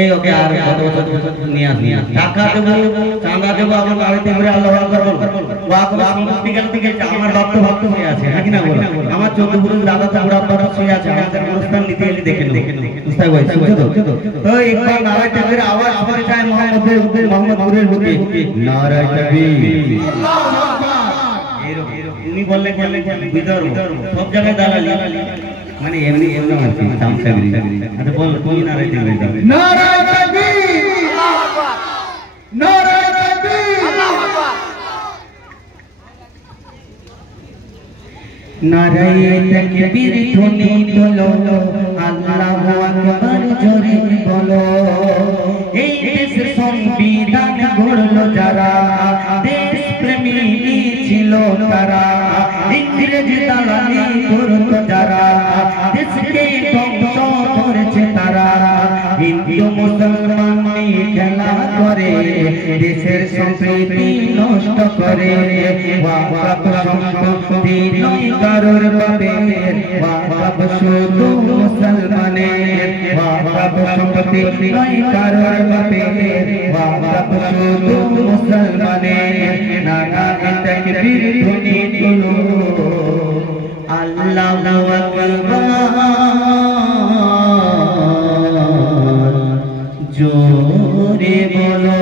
এই ওকে আর কত বছর নিয়ে আসি, টাকা দেবো, চাঁদা দেবো, আবার নারায়ে তাকবীর আল্লাহু আকবার বলবো। আমার ভক্ত হয়ে আছে নাকি না বলো আমার 14 পুরুষ দাদা ঠাকুর আব্বা শুয়ে আছে আমাদের অনুষ্ঠান নিতে এলে দেখে নেব বুঝতে পারছো তো একবার নারায় তাকবীর আওয়াজ আবার চাই মোহাম্মদপুরের বুকে নারায় তাকবীর আল্লাহু আকবার উনি বললেন বিদর্ভ সব জায়গায় দালালি মানে এমনি আর কি দামচাগিরি আচ্ছা বল কোন নারায় তাকবীর নারায় তাকবীর আল্লাহু আকবার নারায় তাকবীর আল্লাহু আকবার নারায়ে তাকবীর ধ্বনি তোলো আল্লাহু আকবার জোরে বলো এই দেশ সংবিধান গড়লো যারা দেশ প্রেমী ছিল তারা ইংরেজ দালালি করতো যারা দেশকে ধ্বংস করেছে তারা হিন্দু মুসলমান নিয়ে খেলা করে দেশের সংস্কৃতি নষ্ট করে ওয়াকফ সম্পত্তি নয় কারোর বাপের ওয়াকফ শুধু মুসলমানের ওয়াকফ সম্পত্তি নয় কারোর বাপের ওয়াকফ শুধু মুসলমানের নারায়ে তাকবীর ধ্বনি তোলো আল্লাহু আকবার জোরে বলো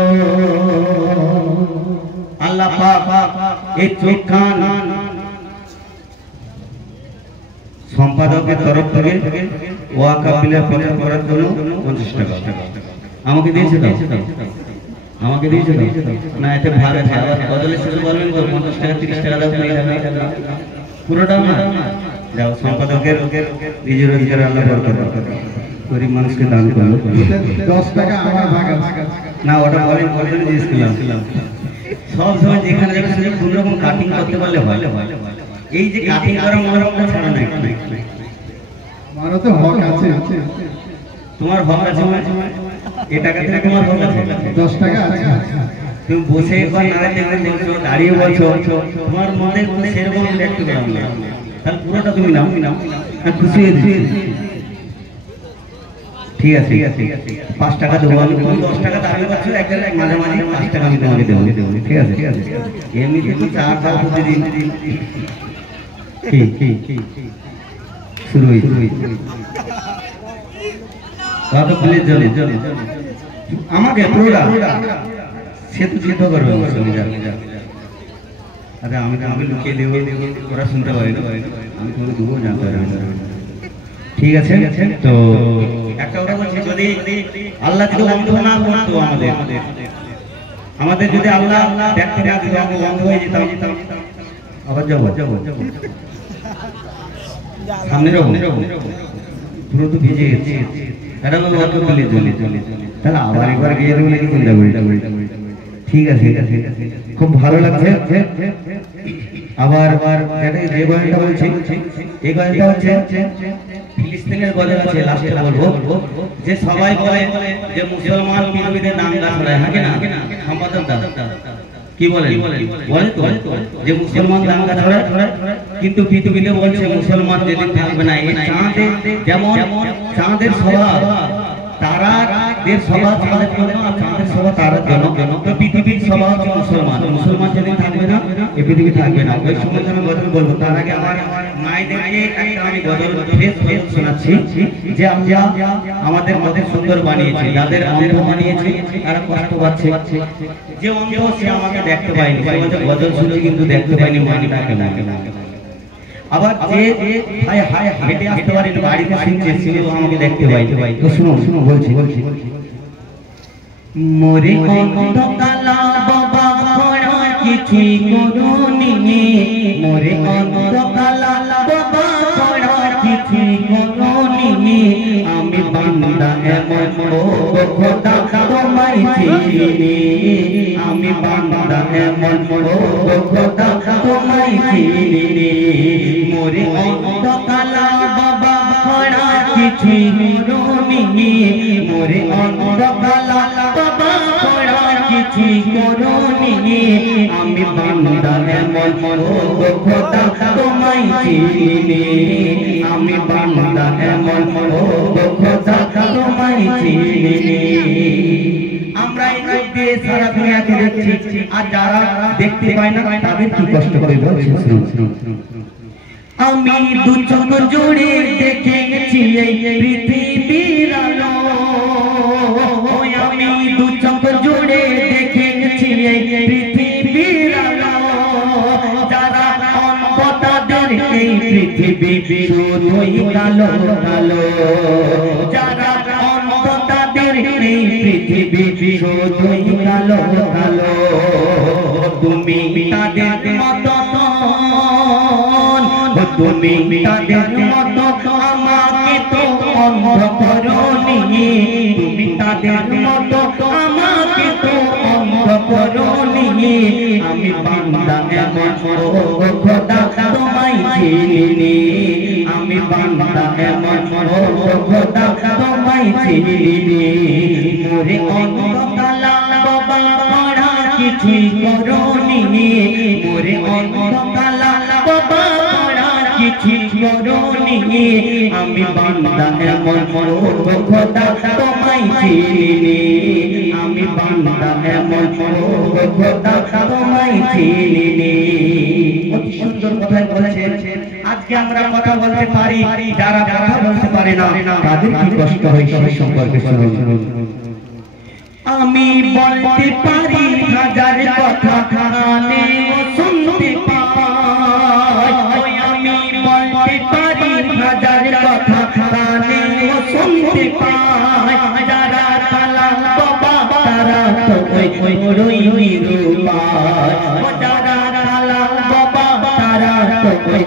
আল্লাহ পাক এই চোখান সম্পাদকের তরফ থেকে ওয়াকফ বিলের প্রচার করার জন্য 50 টাকা আমাকে দিয়েছে দাও আমাকে দিয়েছে দাও না এতে ভাগ আছে আবার বদলে শুধু বলবেন তো 50 টাকা 30 টাকা দাও পুরোটা না যাও সম্পাদকের নিজের রোজগার আল্লাহ বরকত গরিব মানুষকে দান করলো 10 টাকা আমার ভাগ আছে না ওটা বলেন বলতে দিয়েছিলাম সব সময় যেখানে যেখানে কোন রকম কাটিং করতে পারলে ভালো এই যে কাটিং করা মনোরমটা ছাড়া নাই আমারও তো হক আছে তোমার হক আছে এই টাকা থেকে তোমার হক আছে 10 টাকা আছে তুমি বসে একবার নারায় তাকবীর বলছো দাঁড়িয়ে বলছো তোমার মনে কোনো সেরকম দেখতে পেলাম না তাহলে পুরোটা তুমি নাও খুশি হয়ে দিচ্ছি ঠিক আছে 5 টাকা দেবো আমি 10 টাকা দাবি করছো একটা মাঝে মাঝে 5 টাকা আমি তোমাকে দেবো ঠিক আছে এমনিতে তো 4 টাকা প্রতিদিন কি শুরু হই কাকে প্লিজ জলদি আমাকে পুরোটা সেতু করবে আরে আমি লুকিয়ে দেবো ওরা শুনতে পারি না আমি তোমাকে দেবো জানতে পারি ঠিক আছে তো একটা কথা বলছি যদি আল্লাহ যদি বন্ধ না করতো আমাদের যদি আল্লাহ দেখতে না দিত আমি বন্ধ হয়ে যেতাম আবার যাবো সামনে যাবো পুরো তো ভিজে গেছে এটা আমি অত বলে চলে তাহলে আবার একবার গিয়ে দেবো নাকি কোনটা ঠিক আছে খুব ভালো লাগছে আবার যে গজলটা বলছি এই গজলটা হচ্ছে ফিলিস্তিনের গজল আছে লাস্টে বলবো যে সবাই বলে যে মুসলমান পৃথিবীতে দাঙ্গা ছড়ায় নাকি না সম্পাদক কি বলে তো যে মুসলমান দাঙ্গা ছড়ায় কিন্তু পৃথিবীতে বলছে মুসলমান যেদিন থাকবে না এই চাঁদে যেমন চাঁদের স্বভাব তারাদের স্বভাব চাঁদের জন্য আর চাঁদের স্বভাব তারার জন্য তো পৃথিবীর স্বভাব হচ্ছে মুসলমান যেদিন থাকবে না এই পৃথিবী থাকবে না ওই সময় আমি গজল বলবো তার আগে আমার মায়েদেরকে আমি গজল শোনাচ্ছি যে আমরা আমাদের মধ্যে সুন্দর বানিয়েছি যাদের অন্ধ বানিয়েছি তারা কষ্ট পাচ্ছে যে অন্ধ সে আমাকে দেখতে পায়নি গজল শুনে কিন্তু দেখতে পাইনি মানিটাকে না আবার যে হায় হেঁটে আসতে পারি বাড়িতে শুনছে সেও আমাকে দেখতে পাই তো শুনো বলছি মোরে অন্ধকালা বাবা খোড়া কিছুই করুনি মোরে অন্ধকালা বাবা খোড়া কিছুই করুনি আমি বান্দা এমন ও খোদা তোমায় চিনি আমি বান্দা এমন ও খোদা তোমায় চিনি মোরে অন্ধকালা বাবা খোড়া কিছুই করুনি মোরে অন্ধকালা বাবা খোড়া কিছুই করুনি আমি বান্দা এমন ও খোদা তোমায় চিনি আমি বান্দা এমন ও খোদা তোমায় চিনি আমরা এই সারা দুনিয়াকে যাচ্ছি আর যারা দেখতে পায় না তাদের কি কষ্ট হবে বলছেন আমি দু চোখ জুড়ে দেখেছি এই পৃথিবীর আলো আমি দু চোখ জুড়ে দেখেছি এই পৃথিবীর আলো যারা অন্ধ তাদের এই পৃথিবী শুধুই কালো কালো যারা অন্ধ তাদের এই পৃথিবী শুধুই কালো কালো তুমি তাদের মতো তুমি তাদের মতো আমাকে তো অন্ধ করোনি তুমি তাদের মতো আমাকে তো অন্ধ করোনি আমি বান্দা এমন ও খোদা তোমায় চিনি আমি বান্দা এমন ও খোদা তোমায় চিনি মোরে অন্ধ কালা বাবা পড়া কিছু করোনি মোরে অন্ধ কালা বাবা কিছু করোনি আমি বান্দা এমন ও খোদা তোমায় চিনি আমি বান্দা এমন ও খোদা তোমায় চিনি অতি সুন্দর কথা বলেছেন আজকে আমরা কথা বলতে পারি যারা কথা বলতে পারে না তাদের কি কষ্ট হয় সেই সম্পর্কে শুনুন আমি বলতে পারি হাজার কথা কানে শুনতে পাই আমি বলতে পারি হাজার কথা কানে শুনতে পাই যারা কালা বাবা তারা তো ওই রই নিরুপায় যারা কালা বাবা তারা তো ওই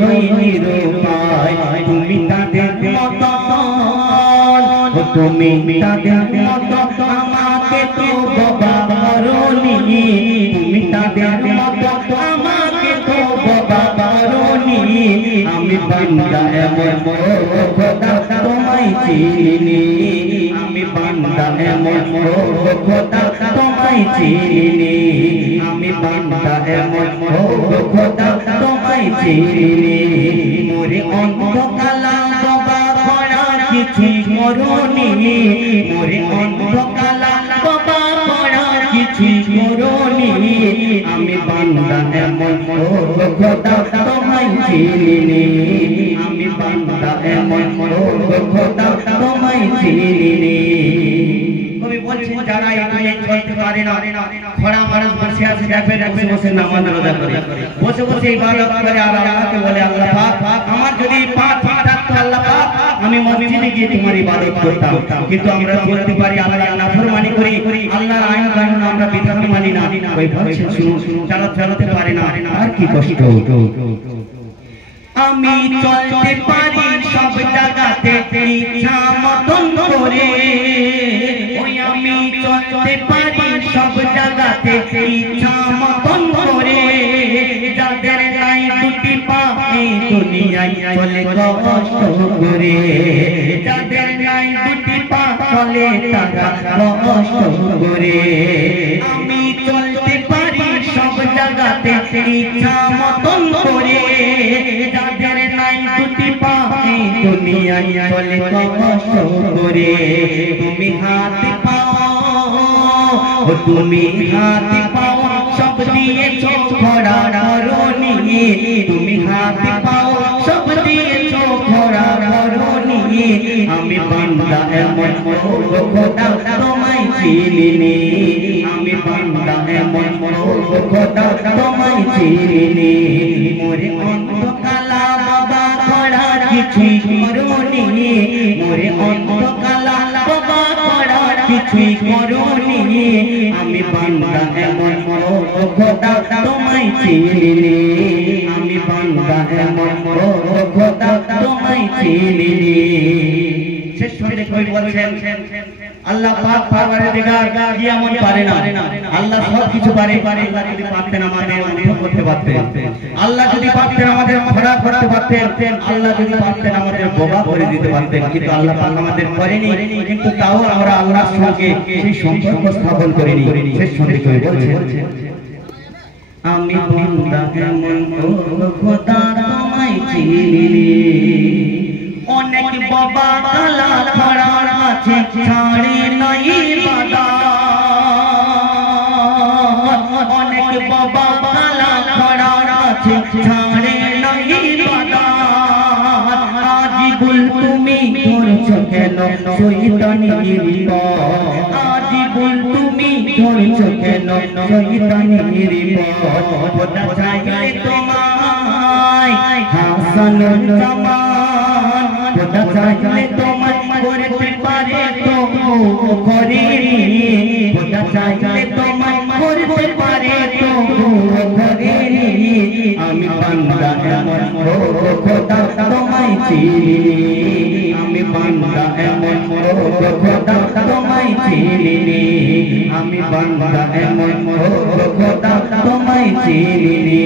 রই নিরুপায় তুমি তাদের মতো তুমি তাদের মতো আমাকে তো বাবা করোনি তুমি তাদের মতো আমাকে তো বাবা করোনি আমি বান্দা এমন ও খোদা তোমায় চিনি আমি বান্দা এমন ও খোদা তোমায় চিনি আমি বান্দা এমন ও খোদা তোমায় চিনি মোরে অন্ধ কালা বাবা পড়া কিছু করোনি মোরে অন্ধ কালা বাবা পড়া কিছু করোনি আমি বান্দা এমন ও খোদা তোমায় চিনি আমি বান্দা এমন ও খোদা তোমায় চিনি কবি বলছেন যারা এই চলতে পারে না খড়া মানুষ বসে আছে দেখবেন বসে বসে নামাজ রোজা করে বসে বসে ইবাদত করে আর আল্লাহকে বলে আল্লাহ পাক আমার যদি পাক থাকতো আল্লাহ পাক আমি মসজিদে গিয়ে তোমার ইবাদত করতাম কিন্তু আমরা বলতে পারি আল্লাহর নাফরমানি করি আল্লাহর আইন কানুন আমরা বিধান মানি না ওই বলছেন শুনুন চালাতে পারে না আর কি কষ্ট আমি চলতে পারি সব জায়গাতে ইচ্ছা মতন করে ওই আমি চলতে পারি সব জায়গাতে ইচ্ছা মতন করে যাদের নাই দুটি পা এই দুনিয়ায় চলে কষ্ট করে যাদের নাই দুটি পা চলে তারা কষ্ট করে আমি চলতে পারি সব জায়গাতে ইচ্ছা মতন করে যাদের নাই দুটি পা এই দুনিয়ায় চলে কষ্ট করে তুমি হাত পাও তুমি হাত পাও সব দিয়েছো খড়া করোনি তুমি হাত পাও সব দিয়েছো খড়া করোনি আমি বান্দা এমন ও খোদা তোমায় চিনি আমি বান্দা এমন ও খোদা তোমায় চিনি মোরে অন্ধ কালা বাবা খড়া কিছু করোনি মোরে অন্ধ কালা বাবা খড়া কিছু করোনি আমি বান্দা এমন ও খোদা তোমায় চিনি আমি বান্দা এমন ও খোদা তোমায় চিনি শেষ করে কই বলছেন আল্লাহ পাক পরওয়ারদিগার কি এমন পারে না আল্লাহ সব কিছু পারে আল্লাহ যদি পারতেন আমাদের অনুভব করতে পারতেন আল্লাহ যদি পারতেন আমাদের খড়া করতে পারতেন আল্লাহ যদি পারতেন আমাদের বোবা করে দিতে পারতেন কিন্তু আল্লাহ পাক আমাদের করেনি কিন্তু তাও আমরা আল্লাহর সঙ্গে সেই সম্পর্ক স্থাপন করিনি শেষ সঙ্গে কই বলছেন আমি বান্দা এমন ও খোদা তোমায় চিনি অনেক বাবা কালা খড়া আছে ছাড়ে নাই বাদা কেন শয়তানির পথ আজীবন তুমি ধরছো কেন শয়তানির পথ খোদা চাইলে তোমায় হাসানুল জামান খোদা চাইলে তোমায় করতে পারে তো করেনি খোদা চাইলে তোমায় করতে পারে তো করেনি আমি বান্দা এমন ও খোদা তোমায় চিনি আমি বান্দা এমন ও খোদা তোমায় চিনি আমি বান্দা এমন ও খোদা তোমায় চিনি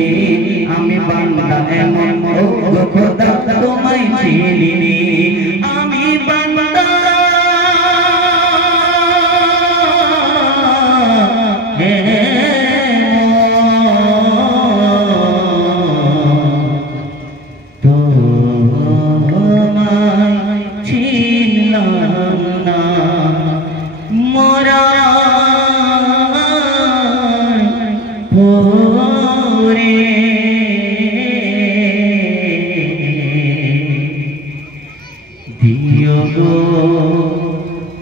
আমি বান্দা এমন ও খোদা তোমায় চিনি আমি বান্দা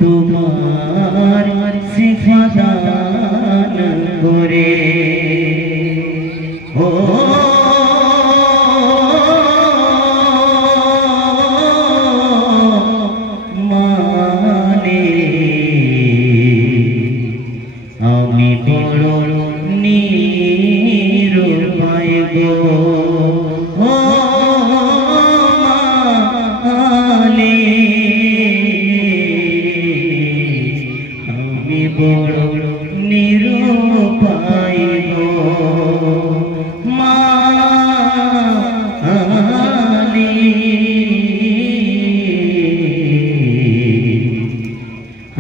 তোমার সিফাদান করে ও মানে আমি বড় নিরুপায় গো ও বড় নিরুপায় গো মালি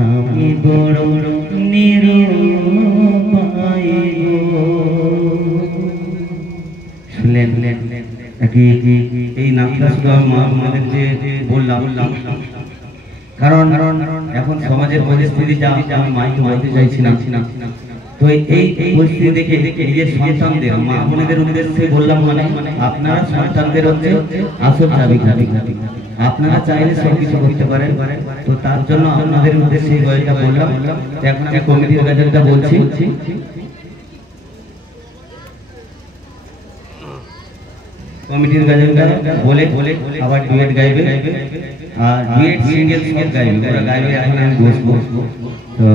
আমি বড় নিরুপায় গো শুনলেন এই নামটা শুধু আমাদেরকে বললাম কারণ এখন সমাজের পরিস্থিতি যা আমি মাইকে বলতে চাইছিলাম তো এই পরিস্থিতি দেখে নিজের সন্তানদের মা বোনেদের উদ্দেশ্যে বললাম মানে আপনারা সন্তানদের হচ্ছে আসল চাবিকাঠি আপনারা চাইলে সবকিছু করতে পারেন তো তার জন্য আপনাদের উদ্দেশ্যে এই গল্পটা বললাম তো এখন আমি কমিটির গাজলটা বলছি কমিটির গাজলটা বলে আবার ডুয়েট গাইবে আর ডুয়েট সিঙ্গেল সব গাইবে ওরা গাইবে এখন আমি বসবো তো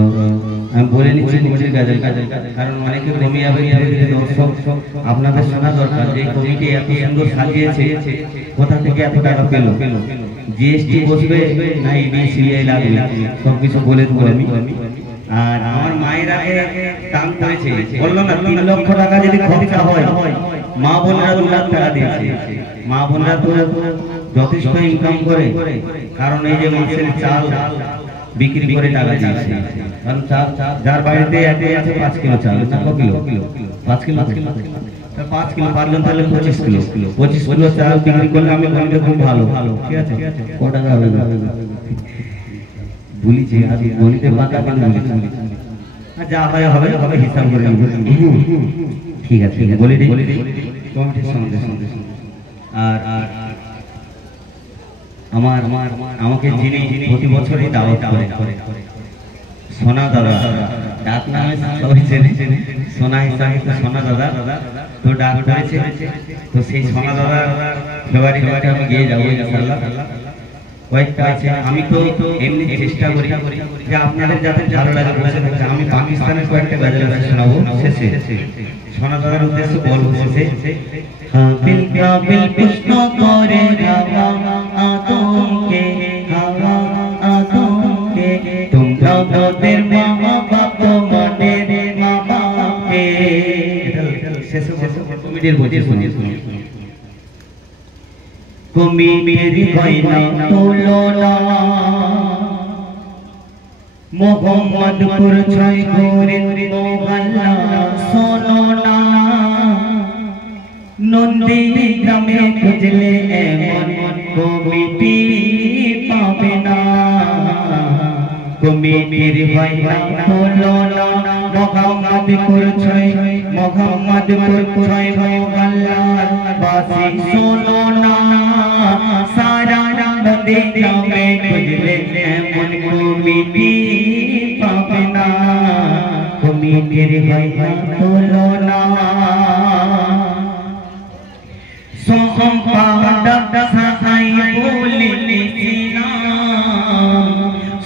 আমি বলে নিচ্ছি কমিটির গাজলটা কারণ অনেকে কমে যাবে দর্শক আপনাদের শোনা দরকার যে কমিটি এত সুন্দর সাজিয়েছে কোথা থেকে এত টাকা পেলো জিএসটি বসবে না ইবিসিআই লাগবে সবকিছু বলে দেবো আমি আর আমার মায়ের আগে দাম করেছে বললো না 3 লক্ষ টাকা যদি খরচা হয় মা বোনেরা 2 লাখ টাকা দিয়েছে মা বোনেরা তো যথেষ্ট ইনকাম করে কারণ এই যে মাছের চাল বিক্রি করে টাকা দিয়েছে কারণ যার বাড়িতে আছে 5 কিলো চাল না কত কিলো 5 কিলো 5 কিলো পারলেন তাহলে 25 কিলো চাল বিক্রি করলে আমি বলতে খুব ভালো ঠিক আছে কত টাকা হবে বলিছি আজ গণিতে বাঁকা কেন বলিছি যা হয় হবে হিসাব করে ঠিক আছে বলে দিই কমিটির সঙ্গে আর আমাকে যিনি প্রতি বছরই দাওয়াত করে সোনা দাদা ডাক নামে সবাই চেনে সোনা হিসাবে তো সোনা দাদা তো ডাক করেছে তো সেই সোনা দাদা ফেব্রুয়ারি মাসে আমি গিয়ে যাবো ইনশাআল্লাহ কয়েকটা আছে আমি তো এমনি চেষ্টা করি যে আপনাদের যাতে ভালো লাগে বসে থাকতে আমি পাকিস্তানের কয়েকটা গাজল শোনাবো শেষে সোনা দাদার উদ্দেশ্যে বলবো শেষে কাবিল কাবিল প্রশ্ন করে রাওয়া আদমকে হাওয়া আদমকে তোমরা ওদের মা বাপ মনের মা বাপকে শেষে কমিটির বলছি শুনিয়ে কমিটির কইনা তুলনা মোহাম্মদপুর 6 গরিব মোহল্লা শোনো না নন্দী গ্রামে খুঁজলে এমন কমিটি পাবে না কমিটির কইনা তুলনা মোহাম্মদপুর 6 মোহল্লা বাসি শোনো না সারা নদী গ্রামে খুঁজলে এমন কমিটি পাবে না, কমিটির হয় না তুলনা। সম্পাদক সাই বলেছিলাম,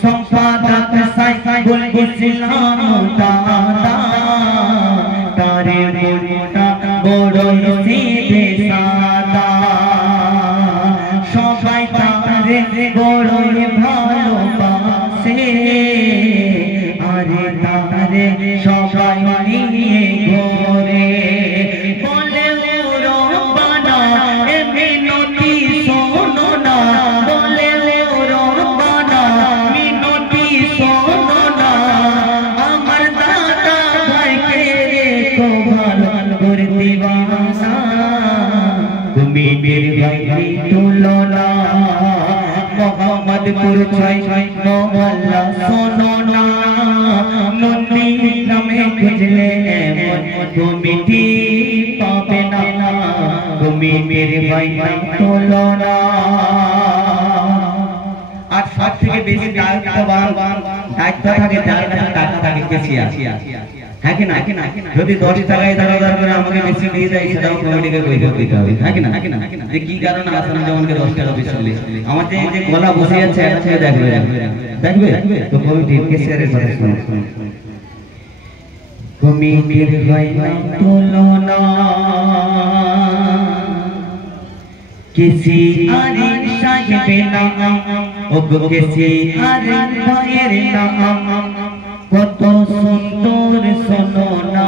সম্পাদক সাই বলেছিলাম দাদা, তারে মনটা বড়ই সিধে সাদা, সবাই তারে বড়ই ভালোবাসে, আরে তারে সবাই নিয়ে ঘরে বলে ও রব্বানা এ মিনতি শোনো না, বলে ও রব্বানা মিনতি শোনো না, আমার দাদা ভাইকে রেখো ভালো করে দিবানা, তুমি বীর ভাই তুলনা। মোহাম্মদপুর 6 মহল্লা শোনো না, নন্দী গ্রামে খুঁজলে এমন কমিটি পাবে না, তুমি বীর ভাই তুলনা। আর সব থেকে বেশি দায়িত্ব থাকে যার কাছে টাকা থাকে বেশি আছে, হ্যাঁ কি না? যদি 10 টাকায় দাঁড়াদার করে আমাকে বেশি দিয়ে দেয় সেটাও কমিটিকে কৈফিয়ত দিতে হবে, হ্যাঁ কি না? যে কি কারণে আসান জামানকে 10 টাকা বেশি দিলে আমার যে গলা বসে যাচ্ছে এটা ছেড়ে দেখবে তো কমিটির কেসিয়ারের কথা শুনুন। কমিটির হয় না তুলনা, কেসিয়ার সাহেবে নাম, ও কেসিয়ার ভাইয়ের নাম কত সুন্দর শোনো না,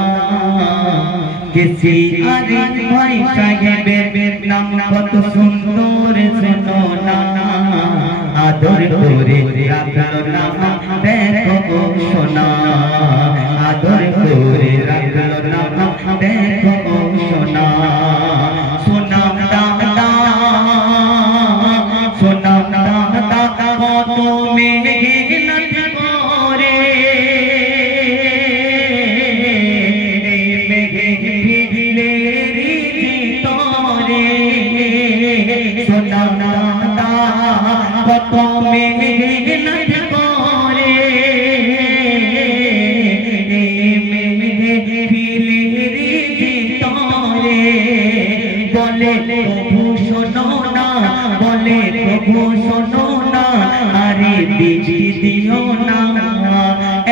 কেসিয়ার ভাই সাহেবের নাম কত সুন্দর শোনো না, আদর করে রাখলো না দেখো সোনা, আদর করে রাখলো না দেখো সোনা, সোনা দাদা সোনা দাদা কত মেঘনাথ করে মেঘে ভিড়লে তরে, সোনা দাদা কত মেঘনাথ করে মেঘে ভিড়লে তরে, বলে প্রভু শোনো না, বলে প্রভু শোনো না, আরে বৃষ্টি দিও না,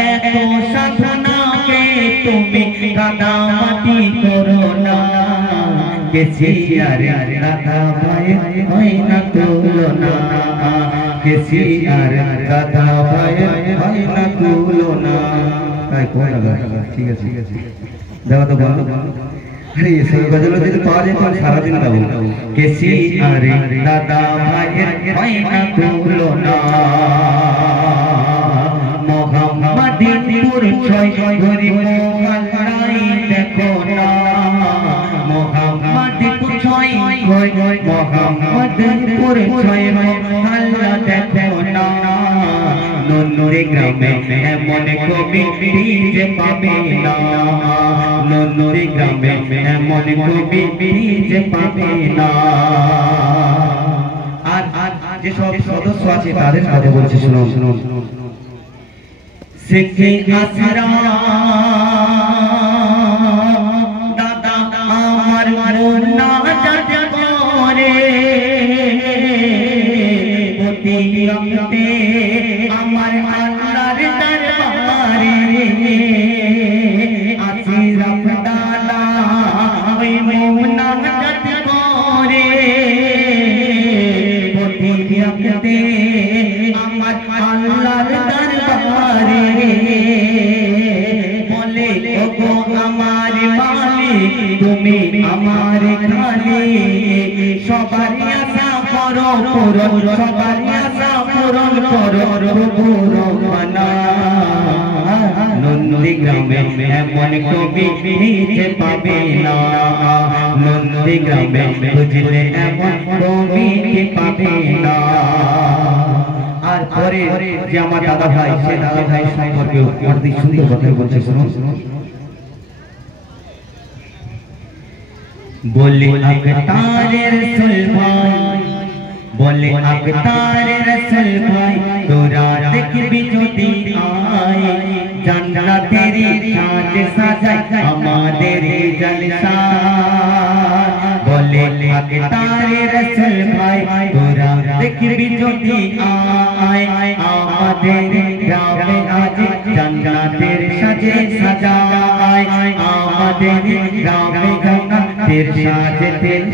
এত সাধনাকে তুমি কাদামাটি করো না, কেসিয়ার দাদা ভাই হয় না তুলনা, কেসিয়ার দাদা ভাই হয় না তুলনা। তাই কোন ঠিক আছে দেওয়া তো বন্ধ, আরে সেই গজল যদি পাওয়া যেত সারাদিন গাবো। কেসিয়ার দাদা ভাই হয় না তুলনা, মোহাম্মদপুর 6 গরিব মহল্লাই দেখো না, মোহাম্মদপুর 6 মহল্লা দেখো না, নন্দী গ্রামে এমন কমিটি যে পাবে না, নন্দী গ্রামে এমন কমিটি যে পাবে না। আর যে সব সদস্য আছে তাদের কথা বলছি শুনুন। শিখে আসরা দাদা আমার না যাতে করে অতি রক্তে আমার আল্লাহর দরবারে, আসিরাফ দাদা ওই মোমনা যাতে করে অতি রক্তে আমার আল্লাহর দরবারে, বলে ওগো আমার মালিক তুমি আমার খালিক, সবার আশা করো পূরণ, সবার আশা পূরণ করো প্রভুর মানা, নন্দী গ্রামে এমন কমিটি যে পাবে না, নন্দী গ্রামে খুঁজলে এমন কমিটি পাবে না। আর পরে যে আমার দাদা ভাই সে দাদা ভাই সম্পর্কে অতি সুন্দর কথা বলছে শুনুন। বলি আখতারের সুলভাই बोले अवतार रसूल भाई तोरा देखबी যদি आए জান্নাত तेरी साज सजाए हमारे जलसा बोले अवतार रसूल भाई तोरा देखबी যদি आए আমাদের গ্রামে আজ জান্নাতের সাজে সাজায় আমাদের গ্রামে জান্নাতের সাজে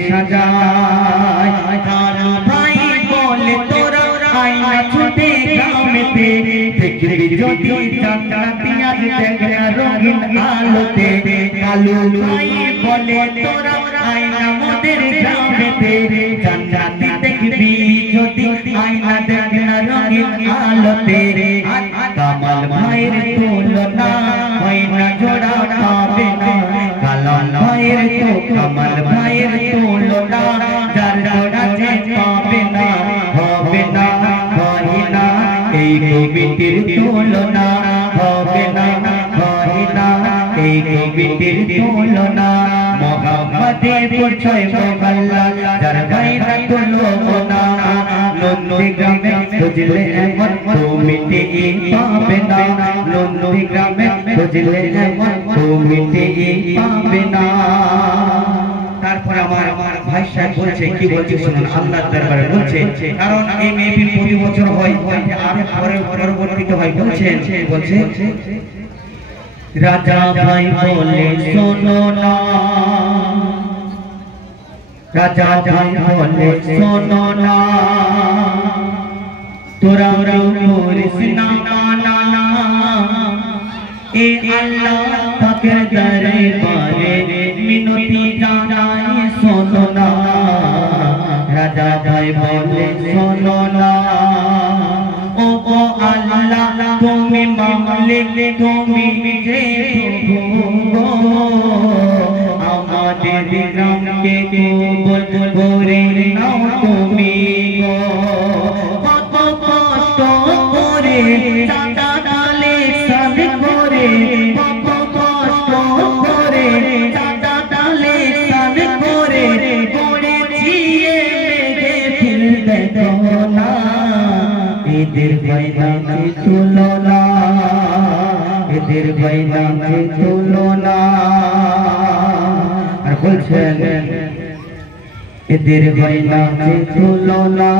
সাজায় কালো ভাই বলে তোরা আয়না ছুটে গ্রামেতে দেখবি যদি জান্নাতি আজ দেখনা রঙিন আলোতে কালো ভাই বলে তোরা আয়না মোদের গ্রামেতে জান্নাতি দেখবি যদি আয়না দেখনা রঙিন আলোতে কামাল ভাইয়ের তুলনা হয় না জোড়া পাবে না কালাম ভাইয়ের তো কামাল ভাইয়ের তুলনা যার জোড়া যে পাবে না হবে না হয় না এই কবিটির তুলনা হবে না হয় না এই কবিটির তুলনা মোহাম্মদের পরিচয় মোহাল্লা যার ভাইরা তুলনা নন্দীগ্রামে খুঁজলে এমন কবিটি পাবে না নন্দীগ্রামে খুঁজলে এমন কবিটি পাবে না। তারপরে আমার ভাই সাহেব বলছে কি বলছে শুনুন আল্লাহর দরবারে বলছে কারণ এই মেহফিল প্রতি বছর হয় আর পরবর্তীতে হয় বলছে রাজা ভাই বলে শোনো না রাজা ভাই বলে শোনো না তোরা করিস না মানা এ আল্লাহ পাকের দরবারে মিনতি জানাই শোনো না রাজা ভাই বলে শোনো না ও আল্লাহ তুমি মালিক তুমি যে প্রভু আমাদের গ্রামকে কবুল করে নাও তুমি কত কষ্ট করে চাঁদা ডালে সাজ করে কত কষ্ট করে চাঁদা ডালে সাজ করে করেছি মেঘে ফিরবে না এদের বাইনাকে তুলনা এদের বাইনাকে তুলনা আর বলছেন এদের বাইনাকে তুলনা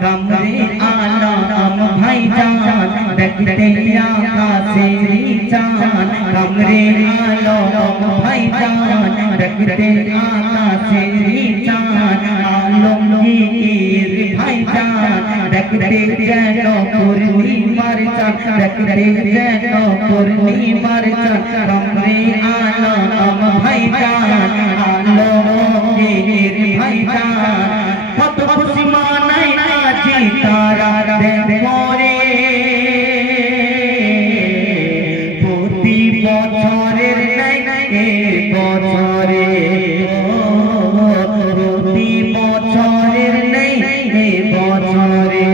কামরে আলাম ভাইজান দেখতে আকাশের চাঁদ কামরে আলাম ভাইজান দেখতে আকাশের চাঁদ আলমগীর ভাইজান দেখতে যেন পূর্ণিমার চাঁদ দেখতে যেন পূর্ণিমার চাঁদ কামরে আলাম ভাইজান আলমগীর ভাইজান কত খুশি মানাই আজি তারা দেখরে প্রতি বছরের বছরে প্রতি বছরের বছরে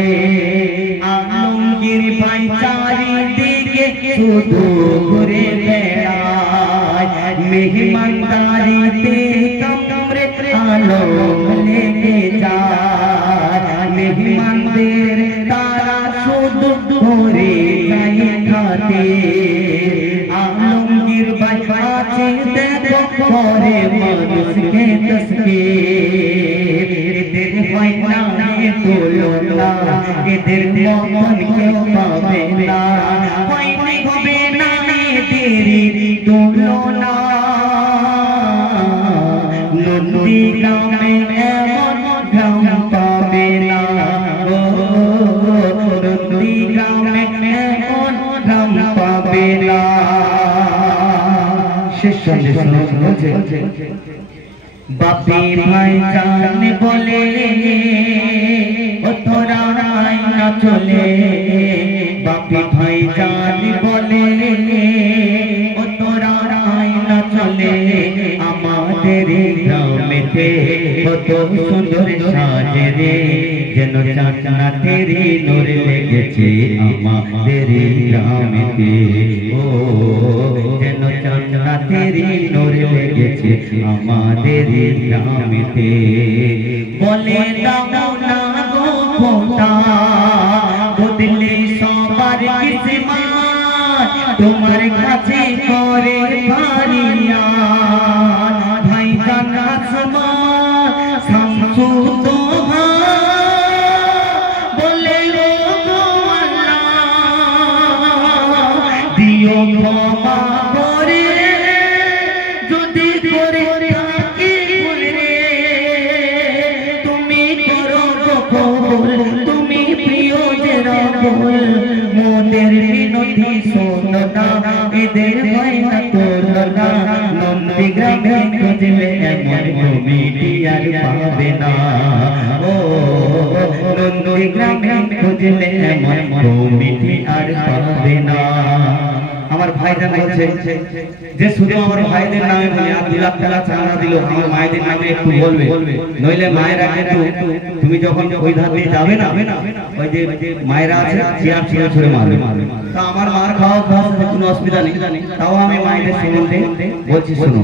আলমগীর ভাই চারিদিকে শুধু ঘুরে বেড়ায় মেহমানদারিতে কামরে আলম লেগে যায় মেহমানদের তারা শুধু ঘুরে যায় খাতে আলমগীর ভাই আছে দেখো করে মানুষকে দসকে এদের ভাই নামে তুলনা এদের মতন কেউ পাবে না হয় হবে না এদের তুলনা নন্দীগ্রামে এমন গ্রাম পাবে না নন্দীগ্রামে এমন গ্রাম পাবে না শেষ সন্দেশ বলছে বাপি ভাই জান বলে ও তোরা না চলে বাপি ভাই জান বলে ও তোরা না চলে আমাদের গ্রামেতে কত সুন্দর সাজে রে যেন জান্নাতের নূর লেগে লেগেছে আমাদের গ্রামেতে ও যেন চাঁদাতেরি নূর লেগেছে আমাদের গ্রামেতে বলে দাও না গো খোদা বদলে সবার কিসমত তোমার কাছে করে ফারিয়াদ ভাইজান আসমান শামসু তোহা বলে গো আল্লাহ দিও ক্ষমা করে যদি করে থাকি ভুল রে তুমি করো কবুল তুমি প্রিয় যে রাবুল মোদের বিনতি শোনো না এদের ভয় না করো না নন্দীগ্রামে খুঁজলে এমন কমিটি আর পাবে না ও নন্দীগ্রামে খুঁজলে এমন কমিটি আর পাবে না আমার ভাইজান বলছে যে শুধু আমার ভাইদের নামে বলে আর 2 লাখ টাকা চাঁদা দিল আমার মায়েদের নামে একটু বলবে নইলে মায়েরা কিন্তু তুমি যখন ওই ধার দিয়ে যাবে না ওই যে মায়েরা আছে চেয়ার ছিঁড়ে ছুঁড়ে মারবে তা আমার মার খাওয়া কোনো অসুবিধা নেই তাও আমি মায়েদের সম্বন্ধে বলছি শোনো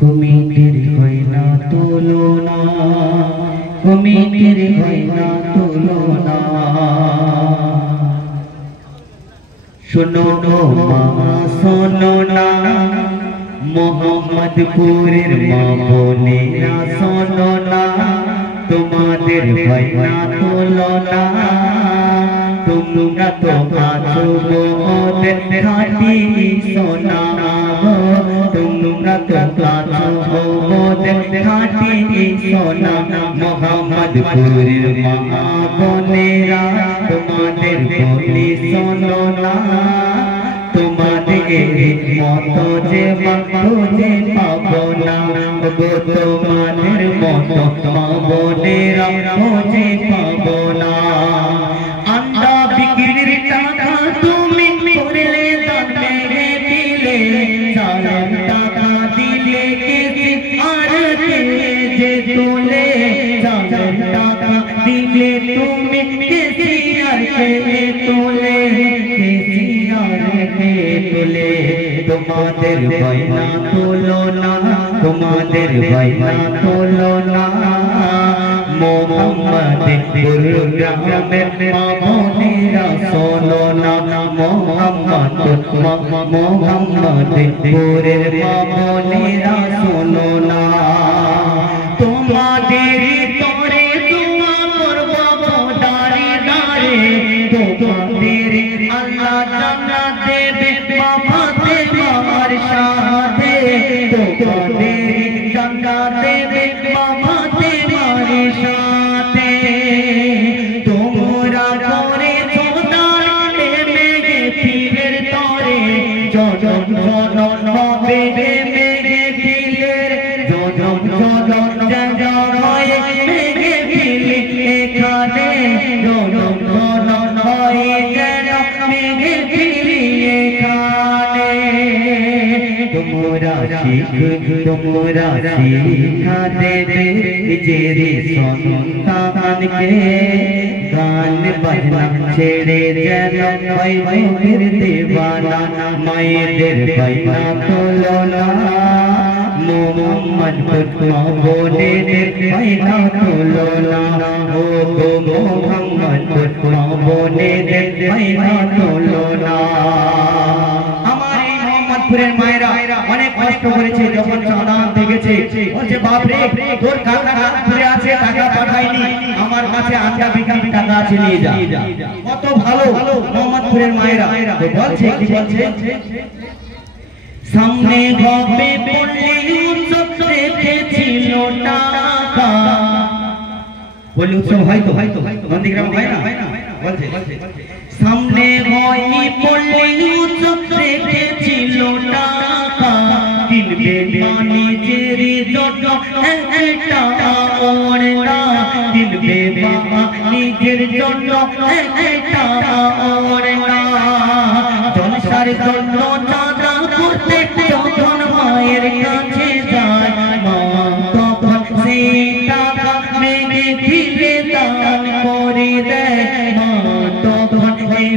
কমিটির হয় না তুলনা কমিটির হয় না তুলনা শোনো মা শোনো না মোহাম্মদপুরের মা বোনেরা শোনো না তোমাদের হয় না তুলনা তোমরা তো আছো মোদের খাঁটি সোনা তোমরা তো আছো মোদের খাঁটি সোনা মোহাম্মদপুরের মা বোনেরা তোমাদের বলি শোনো না তোমাদের মতো যে খুঁজে পাবো না গো তোমাদের মতো মা বোনেরা খুঁজে পাবো না আন্ডা বিক্রির টাকা তুমি করলে দানে দিলে 4 টাকা দিলে কেজি আর যে তোলে 4 টাকা দিলে তুমি কেজি আর তোলে কেজি আর তোলে তোমাদের বাইনা তোলো না তোমাদের বাইনা তোলো না মোহাম্মদপুর গ্রামের মা বোনেরা শোনো না মোহাম্মদপুরের মা বোনেরা শোনো না তোমাদের তরে দোয়া করবো দাঁড়ে দাঁড়ে তোমাদের আল্লাহ জান্নাত দেবে বাবাতে মার সাথে তোমাদের জান্নাত দেবে বাবাতে মার সাথে তোমরা করে চোদার মেঘে ফিলের তরে জজন জজন হবে মেঘে ফিলের জজন জজন জজন হয় মেঘে ফিলে এখানে জজন জজন হয় যেন মেঘে ফিলে এখানে তোমরা শিখা দেবে নিজের সন্তানকে গান বাজনা ছেড়ে যেন ভাই ভাইয়ের দেওয়ানা মায়েদের বাইনা তোলো না মোহাম্মদপুর মা বোনেদের বাইনা তোলো না ও গো মোহাম্মদপুর মা বোনেদের বাইনা তোলো না আমার এই মোহাম্মদপুরের মায়েরা অনেক কষ্ট করেছে যখন চাঁদা আনতে গেছে বলছে বাপ রে তোর কাকা ঘুরে আছে টাকা পাঠাইনি আমার কাছে আটা বিক্রি টাকা আছে নিয়ে যা কত ভালো মোহাম্মদপুরের মায়েরা বলছে কি বলছে সামনে হবে বলে উৎসব রেখেছিল টাকা বলে উৎসব হয়তো নন্দীগ্রাম হয় না বলছে সামনে হয় বলে উৎসব রেখেছিল টাকা কিনবে নিজের জন্য একটা ওড়না কিনবে নিজের জন্য একটা ওড়না জলসার জন্য চাঁদা করতে যখন মায়ের কাছে যায় মা তখন সেই টাকা মেঘে ফিরে দান করে দেয়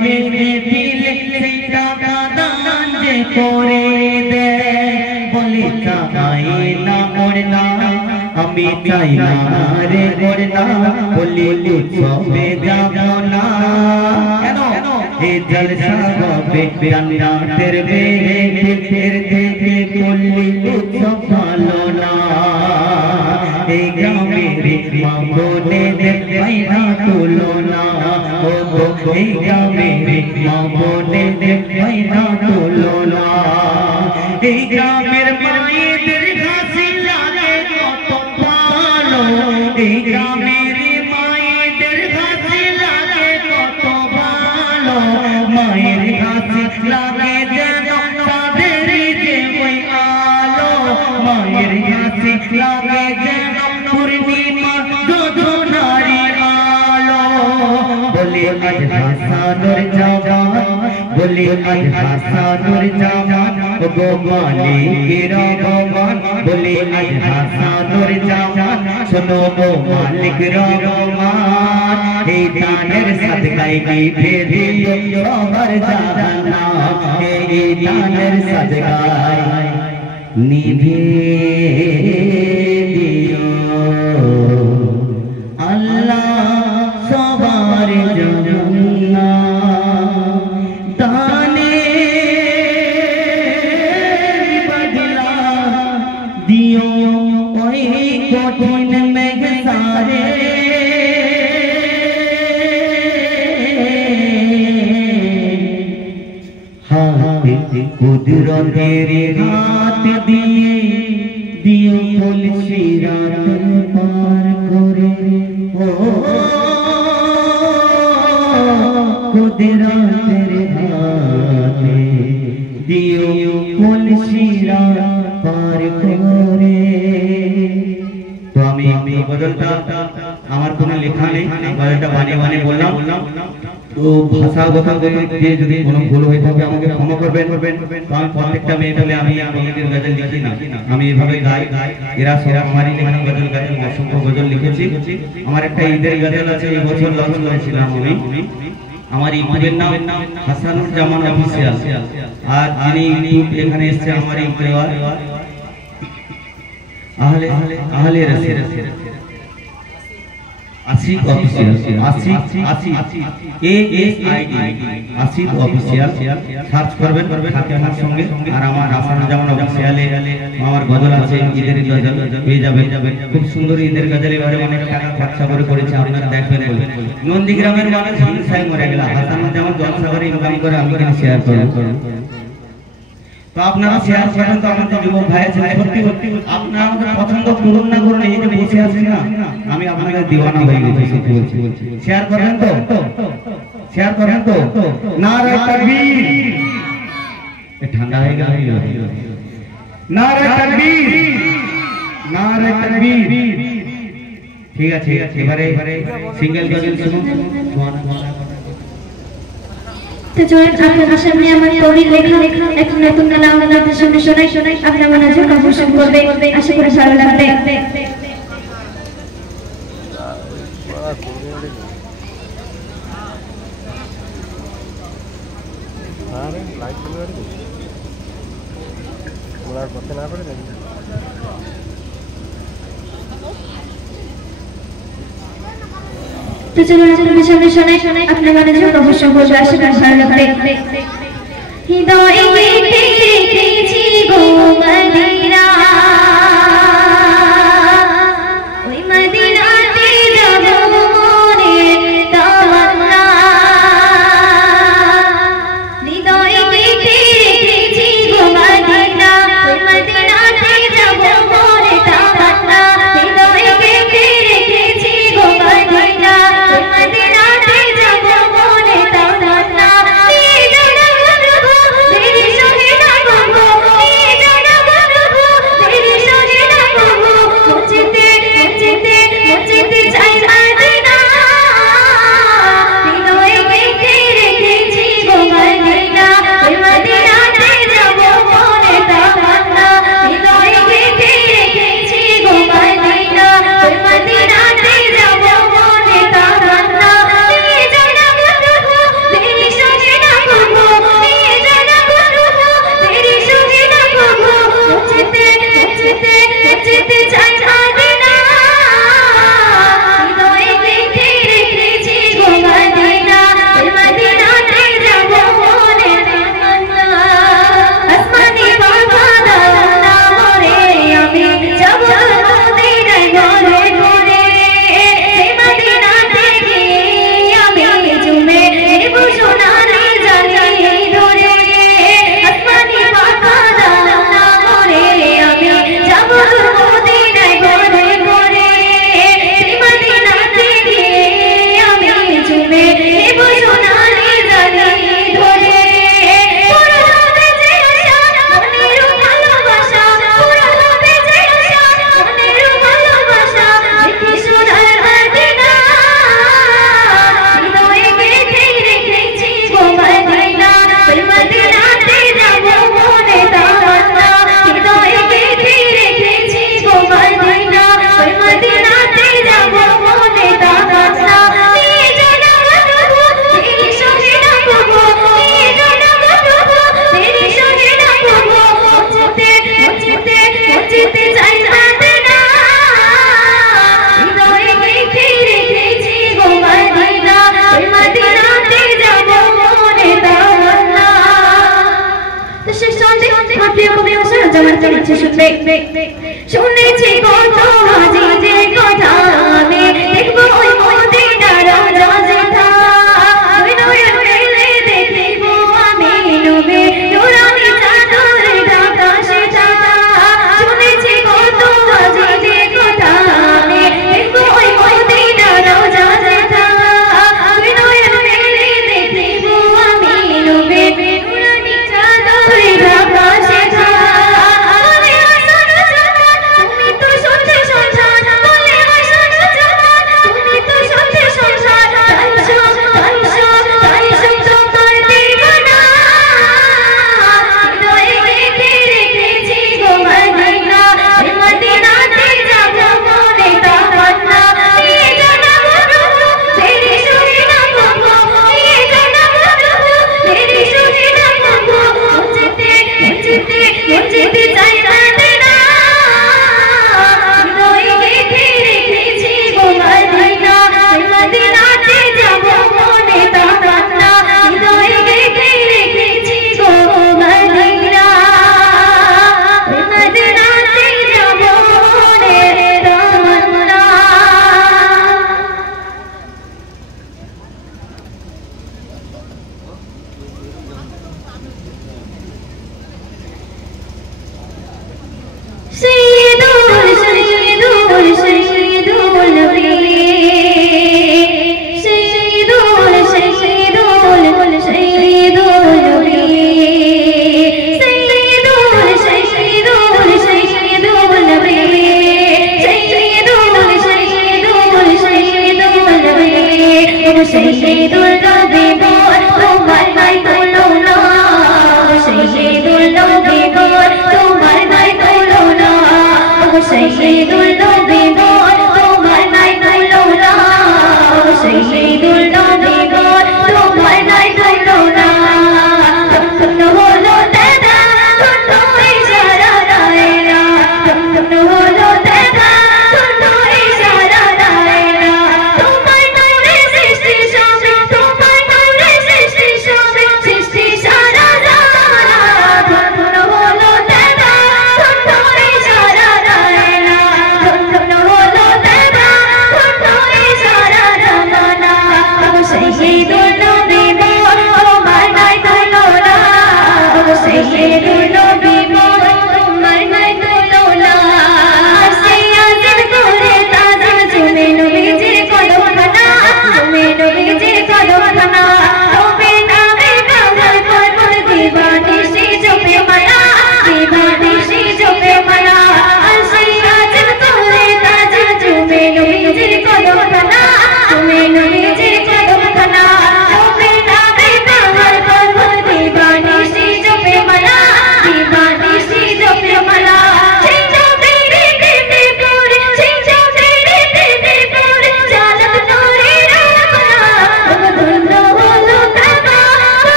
মেরে দিলে সেটা দান যে করে দে বলে চাই না ওড়না আমি চাই না রে ওড়না বলি উৎসবে যাব না কেন এ জলসা হবে জান্নাতের মেঘে ফের থেকে বলি উৎসব ভালো না এই গ্রামের মা বোনেদের বাইনা তুলনা ও এই গ্রামের মা বোনেদের বাইনা তুলনা এই গ্রামের মায়েদের হাসি লাগে কত ভালো এই গ্রামের মায়েদের হাসি লাগে কত ভালো মায়ের হাসি লাগে যেন তাদের যে ওই আলো মায়ের হাসি লাগে যেন পূর্ণিমা যোজনারি আলো বলে আজ হাসানুর জামান বলে আজ হাসানুর জামান গো মালিকের রহমান বলে আজ হাসানুর জামান শোনো গো মালিকের রহমান এই দানের সাদকায় নিভে দিও সবার জাহান্না এই দানের সাদকায় নিভে দিও আল্লাহ সবার জাহান্না দানে বদলা দিও ওই কঠিন মেঘ সারে হাতে কুদরতের হাত দিয়ে দিও তুলসী রাত পার করে ও কুদরতের হাতে দিও তুলসী রাত পার করে তো আমি গজলটা আমার কোনো লেখা নেই গজলটা বানিয়ে বানিয়ে বললাম তো ভাষাগত দিয়ে যদি কোনো ভুল হয়ে থাকে আমাকে ক্ষমা করবেন কারণ প্রত্যেকটা মেয়ে বলে আমি নিজের গজল লিখি না আমি এভাবে গাই এরা সব আমারই লেখানো গজল গাই অসংখ্য গজল লিখেছি আমার একটা ঈদের গজল আছে এই বছর লঞ্চ করেছিলাম আমি আমার ইউটিউবের নাম হাসানুর জামান অফিসিয়াল আর যিনি এখানে এসছে আমার ইউটিউবার আহলে রাসূল Asif official Asif official search করবেন থাকে আমার সঙ্গে আর আমার হাসানুর জামান অফিসিয়ালে আমার গজল আছে ঈদের গজল পেয়ে যাবেন খুব সুন্দর ঈদের গজল এবারে অনেক টাকা খরচা করে করেছে আপনারা দেখবেন বলে নন্দীগ্রামের মানুষ হিংসায় মরে গেল হাসানুর জামান জলসা করে ইনকাম করে আমি কেন শেয়ার করব তো আপনারা শেয়ার করেন তো আমাদের যুবক ভাই আছে সত্যি আপনারা আমাকে পছন্দ করুন না করুন এই যে বসে আছেন না আমি আপনাদের দিওয়ানা হয়ে গেছি সত্যি বলছি শেয়ার করবেন তো নারে তাকবীর ঠান্ডা হয়ে গেল নারে তাকবীর ঠিক আছে এবারে সিঙ্গেল গজল শুনুন তো চলুন আপনাদের সামনে আমার তৈরি লেখা এক নতুন গান আপনাদের সামনে শোনাই আপনারা মনোযোগ আকর্ষণ করবে আশা করি ভালো লাগবে তো চলুন আপনাদের সামনে শোনাই আপনারা মনোযোগ আকর্ষণ করবে আশা করি ভালো লাগবে হৃদয়ে দেখেছি গো মদিনা ওই মদিনাতে যাব মনে তামান্না হৃদয়ে দেখেছি গো মদিনা ওই মদিনাতে যাব মনে তামান্না হৃদয়ে দেখেছি গো মদিনা ওই মদিনাতে যাব মনে তামান্না ইচ্ছে শুনবে শুনেছি কত হাজিদের কথা আমি দেখবো ওই মদিনার রওজা যেথা দুই নয়ন মেলে দেখিব আমি নবী নূরানি চাদরে ঢাকা সেটা শুনেছি কত হাজিদের কথা আমি দেখবো ওই মদিনার রওজা যেথা দুই নয়ন মেলে দেখিব আমি নবী নূরানি চাদরে ঢাকা সেটা তুমি তো সত্যি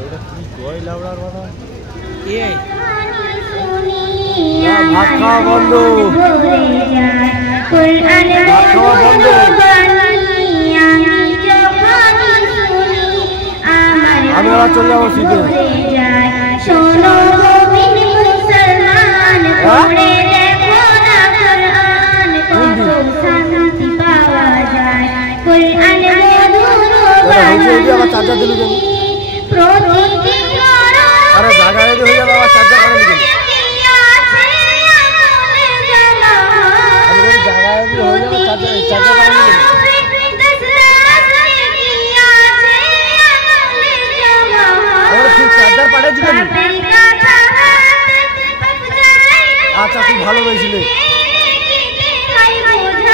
ওটা কি কই লাউড়ার কথা কে ভাত খাওয়া বন্ধ ভাত খাওয়া বন্ধ আমি ওরা চলে যাবো শীতে শোনো মুমিন মুসলমান পড়ে দেখো না কুরআন কত শান্তি পাওয়া যায় কুরআন মধুর বাণী আবার চার্জার দিলু কেন প্রতিদিন করো আরে জায়গা রেডি হয়ে যাবে আবার চার্জার করে নিবেন আমি জায়গা রেডি হয়ে যাবে চার্জার করে নিবেন চার্জার পাঠিয়ে দিবেন আচ্ছা তুই ভালো গাইছিলে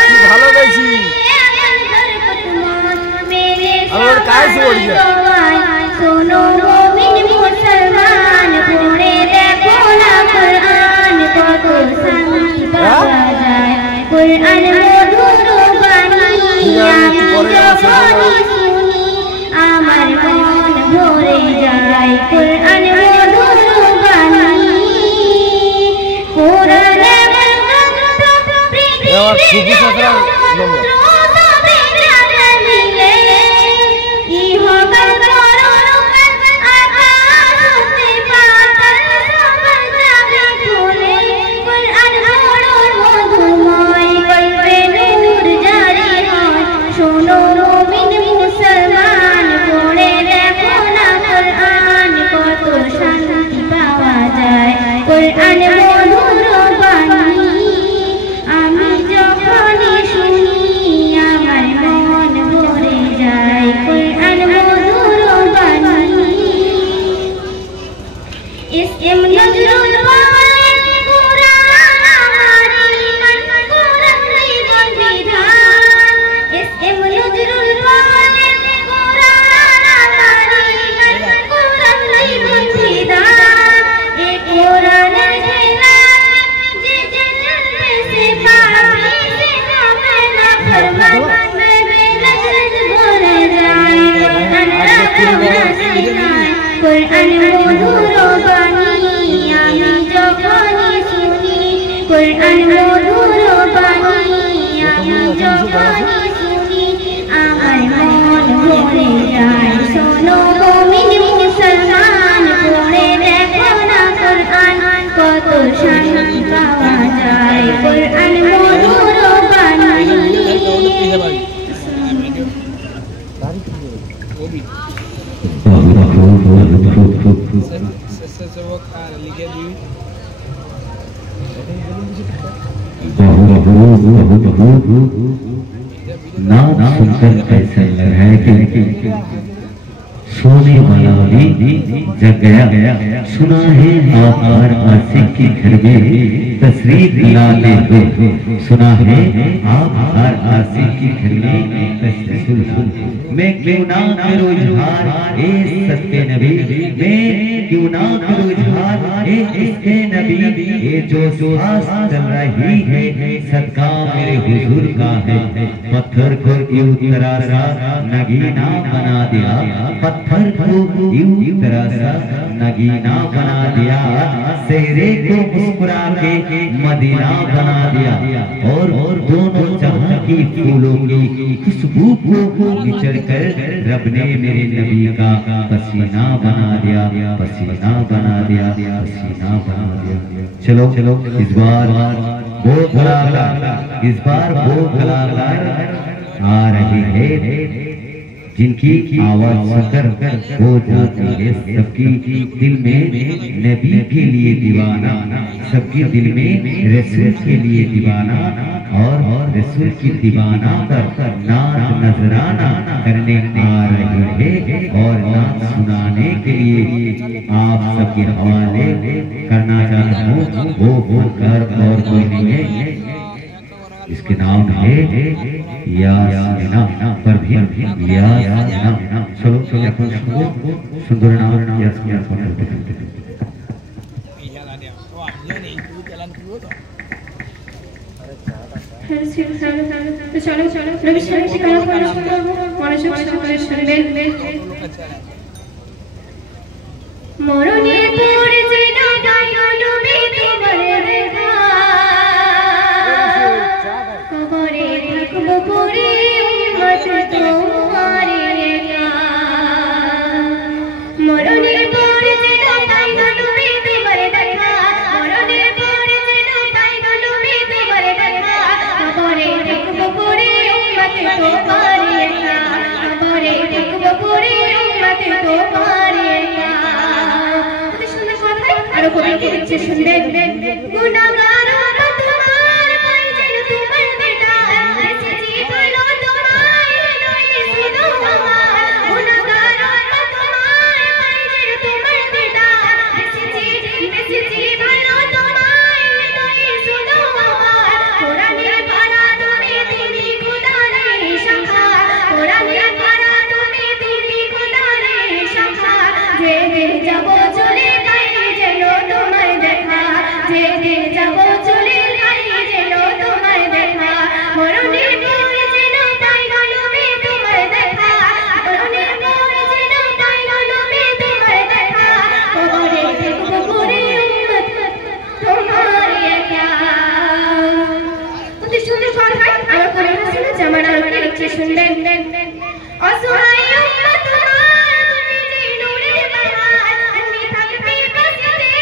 তুই ভালো গাইছি আমার কাছে ওড় গিয়া শোনো মুমিন মুসলমান পড়ে দেখো না কুরআন কত শান্তি পাওয়া যায় কুরআন মধুর বাণী আমার মন ভরে যায় কুরআন মধুর বাণী কোরআনে এবার সুফি সাকরা নম্বর ना सुनकर ऐसा लग रहा है कि सोने वाला भी जग गया। सुना है आप हर आशिक के घर में तशरीफ लाने हो। सुना है आप हर आशिक के घर में तशरीफ। मैं क्यों ना करूं इजहार ए सत्य नबी, मैं क्यों ना करूं इजहार ए इसके नबी। ये जो सांस चल रही है सदका मेरे हुजूर का है। पत्थर को यूं तरह सा नगीना बना दिया, पत्थर को यूं तरह सा नगीना बना दिया। सेहरे को मुस्कुरा के मदीना बना दिया और दोनों जहां की फूलों की खुशबू को निचड़ कर रब ने मेरे नबी का पसीना बना दिया, पसीना बना दिया, पसीना बना दिया। चलो चलो इस बार वो कलाकार, इस बार वो कलाकार आ रही है जिनकी आवाज सुनकर हो जाती है सबकी दिल में नबी के लिए दीवाना, सबके दिल में रसूल के लिए दीवाना। और रसूल की दीवाना पर नात नजराना करने आ रही है और नात सुनाने के लिए आप सबके हवाले करना चाहता हूँ। वो कर और कोई नहीं है, इसके नाम है यासीना, पर भी यासीना। चलो सुंदर नाम यासीना। चलो चलो মরণের পর যেন পাই গো নবী তোমার দেখা কবরে থাকবো পড়ে উম্মত তোমার একা মরণের পর যেন পাই গো নবী তোমার দেখা মরণের পর যেন পাই গো নবী তোমার দেখা কবরে থাকবো পড়ে উম্মত তোমার একা কবরে থাকবো পড়ে উম্মত তোমার একা আরো কবি কি লিখছে শুনবেন গুনাহগার তোমার পাই যেন তোমার বেটা এসেছি ভালো তোমায় নইলে শুধু আমার গুনাহগার তোমার পাই যেন তোমার বেটা এসেছি ভালো তোমায় নইলে শুধু আমার কোরআনের পারা তুমি তিনি খোদার শাখা কোরআনের পারা তুমি তিনি খোদার শাখা যেদিন যাব চলে তোমায় দেখা যেদিন যাব চলে যাই যেন তোমায় দেখা মরণের পর যেন পাই গো নবী তোমায় দেখা মরণের পর যেন পাই গো নবী তোমায় দেখা কবরে থাকবো পড়ে উম্মত তোমার একা অতি সুন্দর কথা আর করে রাসূল জামানার কি লিখছে শুনবেন অসহায় উম্মত তোমার তুমি যে নূরের বাহার তুমি থাকবে বসতে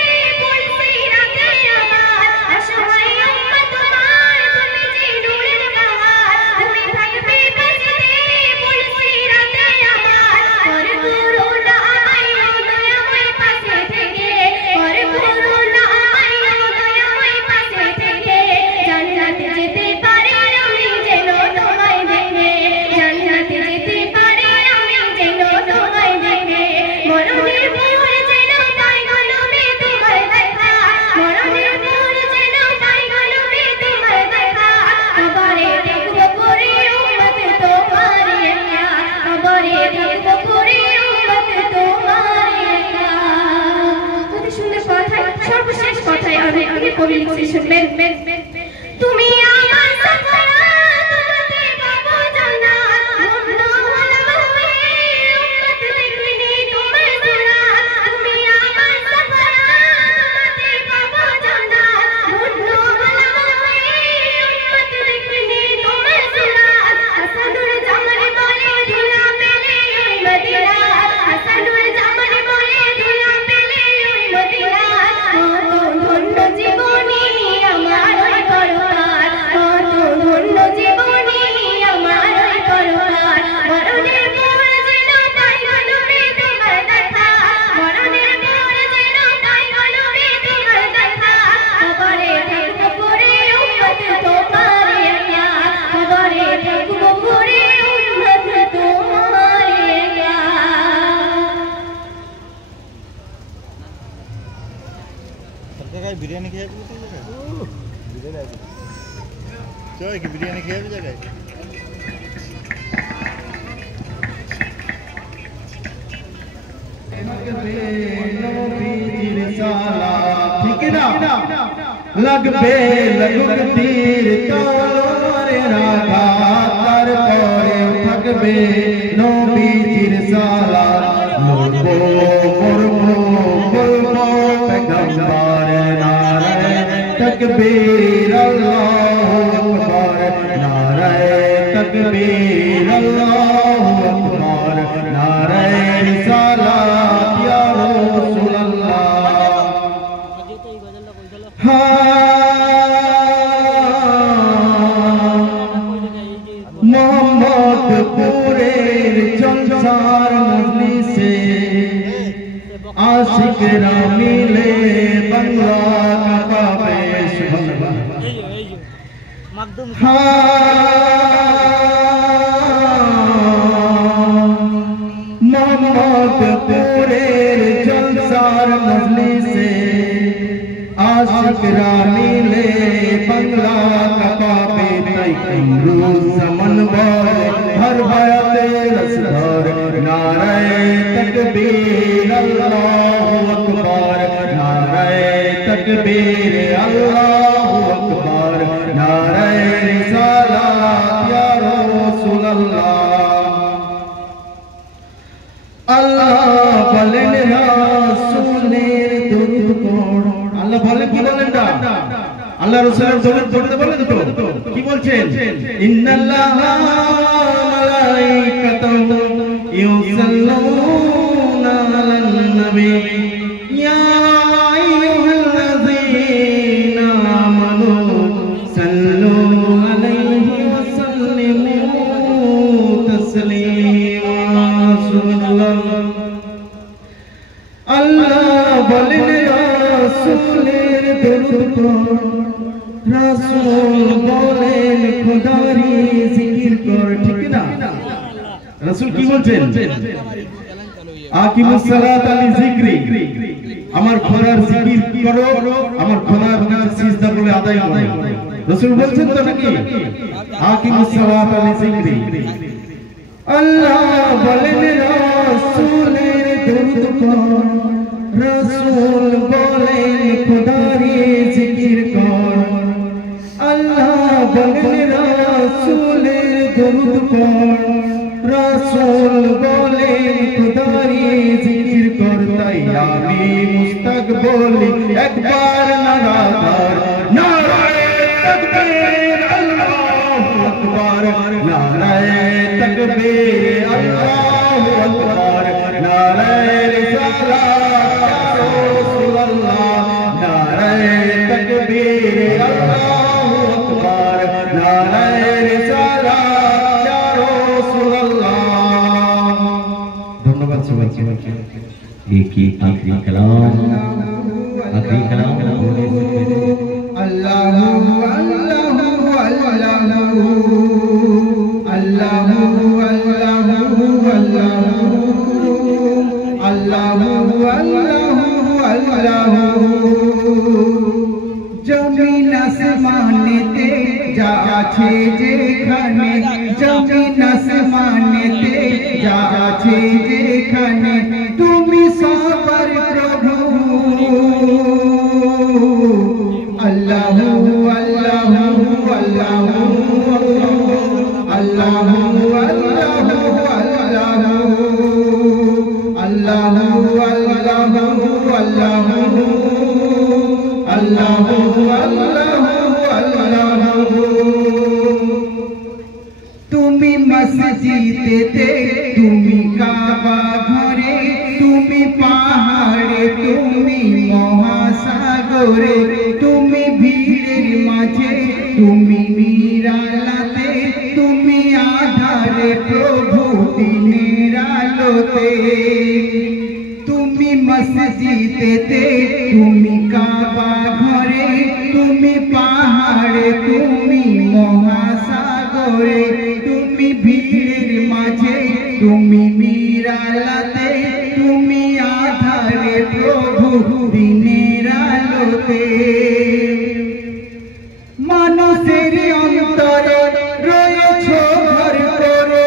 বলছি রাতে আমার অসহায় উম্মত তোমার তুমি যে নূরের বাহার তুমি থাকবে বসতে বলছি রাতে আমার পর করুণা আমায় দয়াময় পাশে থেকে পর করুণা আমায় দয়াময় পাশে থেকে জান্নাতে যেতে পারে আমি যেন তোমায় দেখে জান্নাতে যেতে পারে আমি যেন তোমায় দেখে মরণের পর যেন পাই গো নবী তোমায় দেখা মরণের পর যেন পাই গো নবী তোমায় দেখা কবরে থাকবো পড়ে উম্মত তোমার একা কবরে থাকবো পড়ে উম্মত তোমার একা অতি সুন্দর কথা সর্বশেষ কথায় আমি কবি লিখছি শুনবেন তুমি আমার সাফারা তোমাতে পাবো জান্নাত মন হলো উম্মত দেখনি তোমার সুরাত তুমি আমার সাফারা তোমাতে পাবো জান্নাত মন হলো উম্মত দেখনি তোমার সুরাত হাসানুর জামান বলে ধুলা পেলে ওই মদিনা হাসানুর জামান বলে ধুলা পেলে ওই মদিনা ধন্য জীবনী আমার ওই করুণার কত ধন্য জীবনী আমার ওই করুণার মরণের পর যেন পাই গো নবী তোমার দেখা মরণের পর যেন পাই গো নবী তোমার দেখা কবরে থাকবো পড়ে উম্মত তোমার একা কবরে থাকবো পড়ে উম্মত তোমার একা জায়গায় বিরিয়ানি খেয়ে চল কি বিরিয়ানি খেয়ে জায়গায় लगबे लगुन तीर तलवार रागा कर करे थकबे नबीजिर साला मुरबो मुरबो मुरबो पैगंबर नारे तकबीर अल्लाहु अकबर नारे तकबीर अल्लाहु अकबर नारे रिसालत या रसूल अल्लाह मोहम्मदपुरेर संसार मजली से आशिक मिले बंगला का पेश मोहम्मदपुरेर संसार मजली से आशिक मिले बंगला कपाबे तैरू समन हर भयते रसदार नारे तकबीर अल्लाहु अकबर नारे तकबीर अल्लाहु अकबर नारे रिसालत या रसूल अल्लाह अल्लाह বলেন রাসূলের দরুদ পড় আল্লাহ বলেন কি বলেন না আল্লাহ রাসূলের দরুদ পড়তে বলেন তো কি বলছেন ইন্নাল্লাহা মালাইকাতাহু ইউসাল্লুনা আলান নবী ইয়া আইয়ুহাল্লাযীনা আমানু সাল্লু আলাইহি ওয়া সাল্লিমু তাসলিমা সুবহানাল্লাহ আল্লাহ বলেন রাসূলের দরুদ পড় রাসূল বলেন খোদারি জিকির কর ঠিক না রাসূল কি বলছেন আকিমুস সালাত আলি যিকরি আমার খোদার জিকির করো আমার খোদার নাম সিজদা করে আদায় করো রাসূল বলছেন তো নাকি আকিমুস সালাত আলি যিকরি আল্লাহ বলেন রাসূলের দরুদ পড় রাসূল বলেন খোদারি জিকির কর আল্লাহ বলেন রাসূলের দরুদ পড় রাসূল বলেন খোদারি জিকির কর তাই আমি মুস্তাক বলি একবার নারাদার নারায়ে তাকবীর আল্লাহু আকবার নারায়ে তাকবীর আল্লাহু আকবার নারায়ে রিসালাত ইয়া রাসূলুল্লাহ নারায়ে তাকবীর আল্লাহু আকবার নারায়ে রিসালাত ইয়া রাসূলুল্লাহ ধন্যবাদ সবাইকে एक ही आखिरी कलाम अल्लाहु अल्लाहु अल्लाहु अल्लाहु अल्लाहु अल्लाहु अल्लाहु जमीन आसमानेते जा আছে যেখানে जमीन आसमानेते जा আছে যেখানে তুমি সবার প্রভু আল্লাহু আল্লাহু আল্লাহু আল্লাহু আল্লাহু আল্লাহু আল্লাহু আল্লাহু আল্লাহু তুমি মসজিদেতে তুমি কাবা ঘরে তুমি পাহাড়ে তুমি মহাসাগরে তুমি ভিড়ের মাঝে তুমি নিরালাতে তুমি আধারে প্রভু দিনের আলোতে তুমি মসজিদেতে তুমি কাবা ঘরে তুমি পাহাড়ে তুমি মহাসাগরে তুমি ভিড়ের মাঝে তুমি নিরালাতে তুমি আধারে প্রভু দিনের আলোতে মানুষের অন্তরে রয়েছ ঘর করে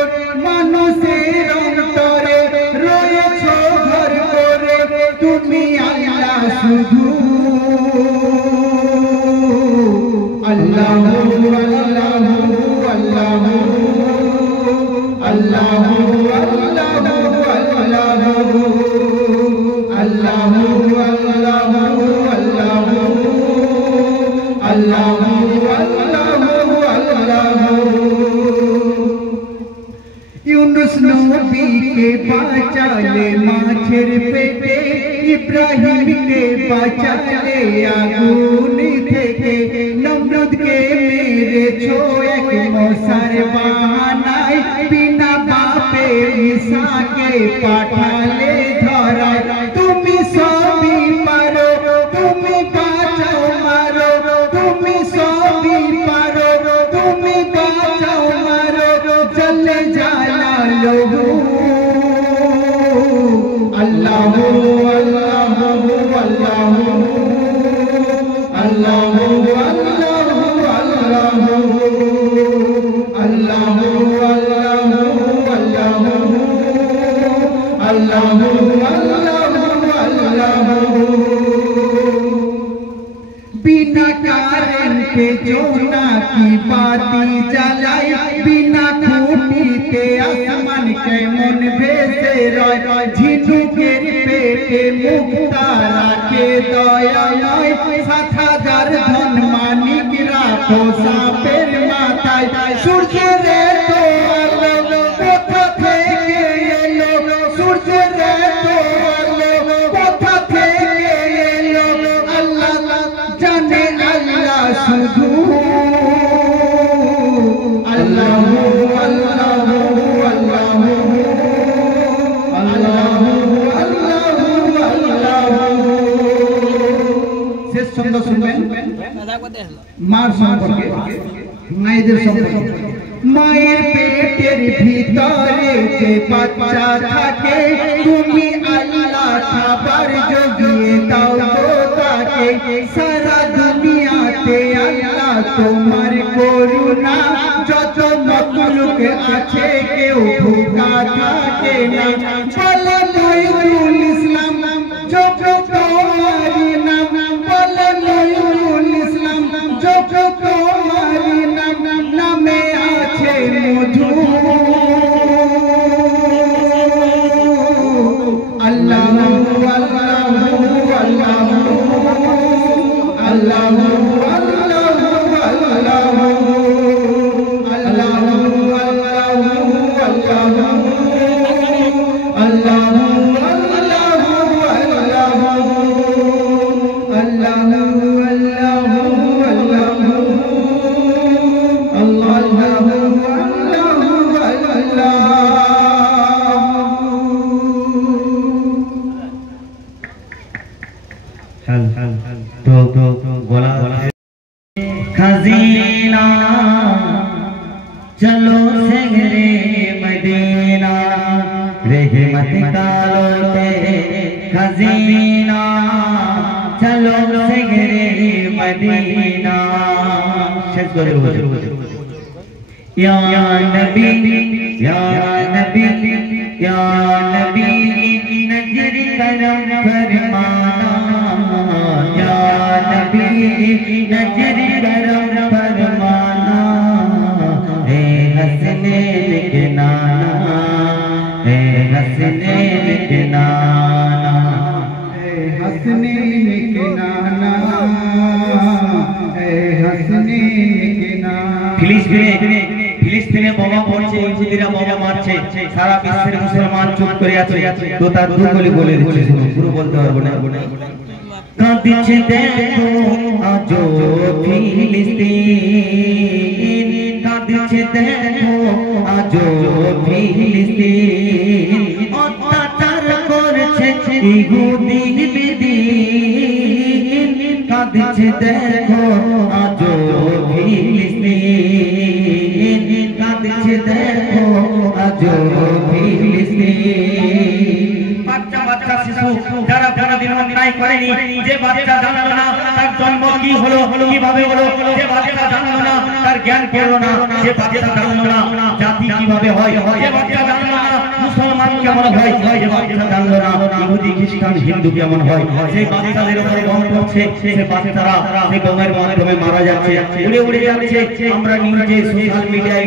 মানুষের অন্তরে রয়েছ ঘর করে তুমি আল্লাহ শুধু আল্লাহু আল্লাহু আল্লাহু আল্লাহু আল্লাহু আল্লাহু আল্লাহু আল্লাহু আল্লাহু আল্লাহু यूनुस नबी के बचाले माछेर पेटे इब्राहिम के बचाले आगुन थेके नमरूद के मेरेछो एक मशार बानाय बिना बापे ईसा के पाठाले धराय तुमी सबी पारो तुमी बाँचाओ मारो तुमी सबी पारो तुमी बाँचाओ मारो चले जाला लोगो अल्लाहु अल्लाहु अल्लाहु अल्लाहु अल्लाहु अल्लाहु अल्लाहु बिना कारण पे जोना की बाती जलाई बिना खूटी के आसमान के मन भेसे রয় ঝিনুকের পেটে মুক্তা রাখে দয়াময় ৭,০০০ ধন মানিক রাখো সাপের মাথায় সূর্যের তো আলো কোথা থেকে এলো সূর্যের তো আলো কোথা থেকে এলো আল্লাহ জানে আল্লাহ শুধু আল্লাহ আল্লাহ আল্লাহ আল্লাহ আল্লাহ শেষ ছন্দ শুনবেন মার সম্পর্কে মায়েদের সম্পর্কে মায়ের পেটের ভিতরে যে বাচ্চা থাকে তুমি আল্লাহ খাবার জগিয়ে দাও তাকে সারা দুনিয়াতে আল্লাহ তোমার করুণা যত মখলুক আছে কেউ ভুকা থাকে না বলে নজরুল ইসলাম যত তোমার নাম বলে নজরুল ইসলাম যত তোমার নাম নামে আছে মধু আল্লাহ আল্লাহ আল্লাহ আল্লাহ खजीना चलो सेहरे मदीना रहमत का लौटे खजीना चलो सेहरे मदीना या नबी या नबी या नबी नजर करम फरमाना या नबी नजर करम फरमाना हे हसनैन के नाना हे हसनैन के नाना हे हसनैन के नाना हे हसनैन के नाना ফিলিস্তিনে বোমা পড়ছে ইহুদিরা বোমা মারছে সারা বিশ্বের মুসলমান চুপ করে আছে তো তার দুগুলি বলে দিচ্ছে পুরো বলতে পারবো না কাঁদছে দেখো আজো ফিলিস্তিন কাঁদছে দেখো আজো ফিলিস্তিন অত্যাচার করছে ইহুদি বেদিন কাঁদছে দেখো আজো ফিলিস্তিন কাঁদছে দেখো আজো ফিলিস্তিন বাচ্চা বাচ্চা শিশু যারা কোনদিন অন্যায় করেনি যে বাচ্চা জানলো না তার জন্ম কি হলো কিভাবে হলো যে বাচ্চা জানলো না তার জ্ঞান পেলো না যে বাচ্চা জানলো না জাতি কিভাবে হয় যে বাচ্চা জানলো না মুসলমান কেমন হয় যে বাচ্চা জানলো না ইহুদি খ্রিস্টান হিন্দু কেমন হয় সেই বাচ্চাদের উপরে বোম পড়ছে সে বাচ্চারা সেই বোমের মাধ্যমে মারা যাচ্ছে উড়ে উড়ে যাচ্ছে আমরা নিউজে সোশ্যাল মিডিয়ায়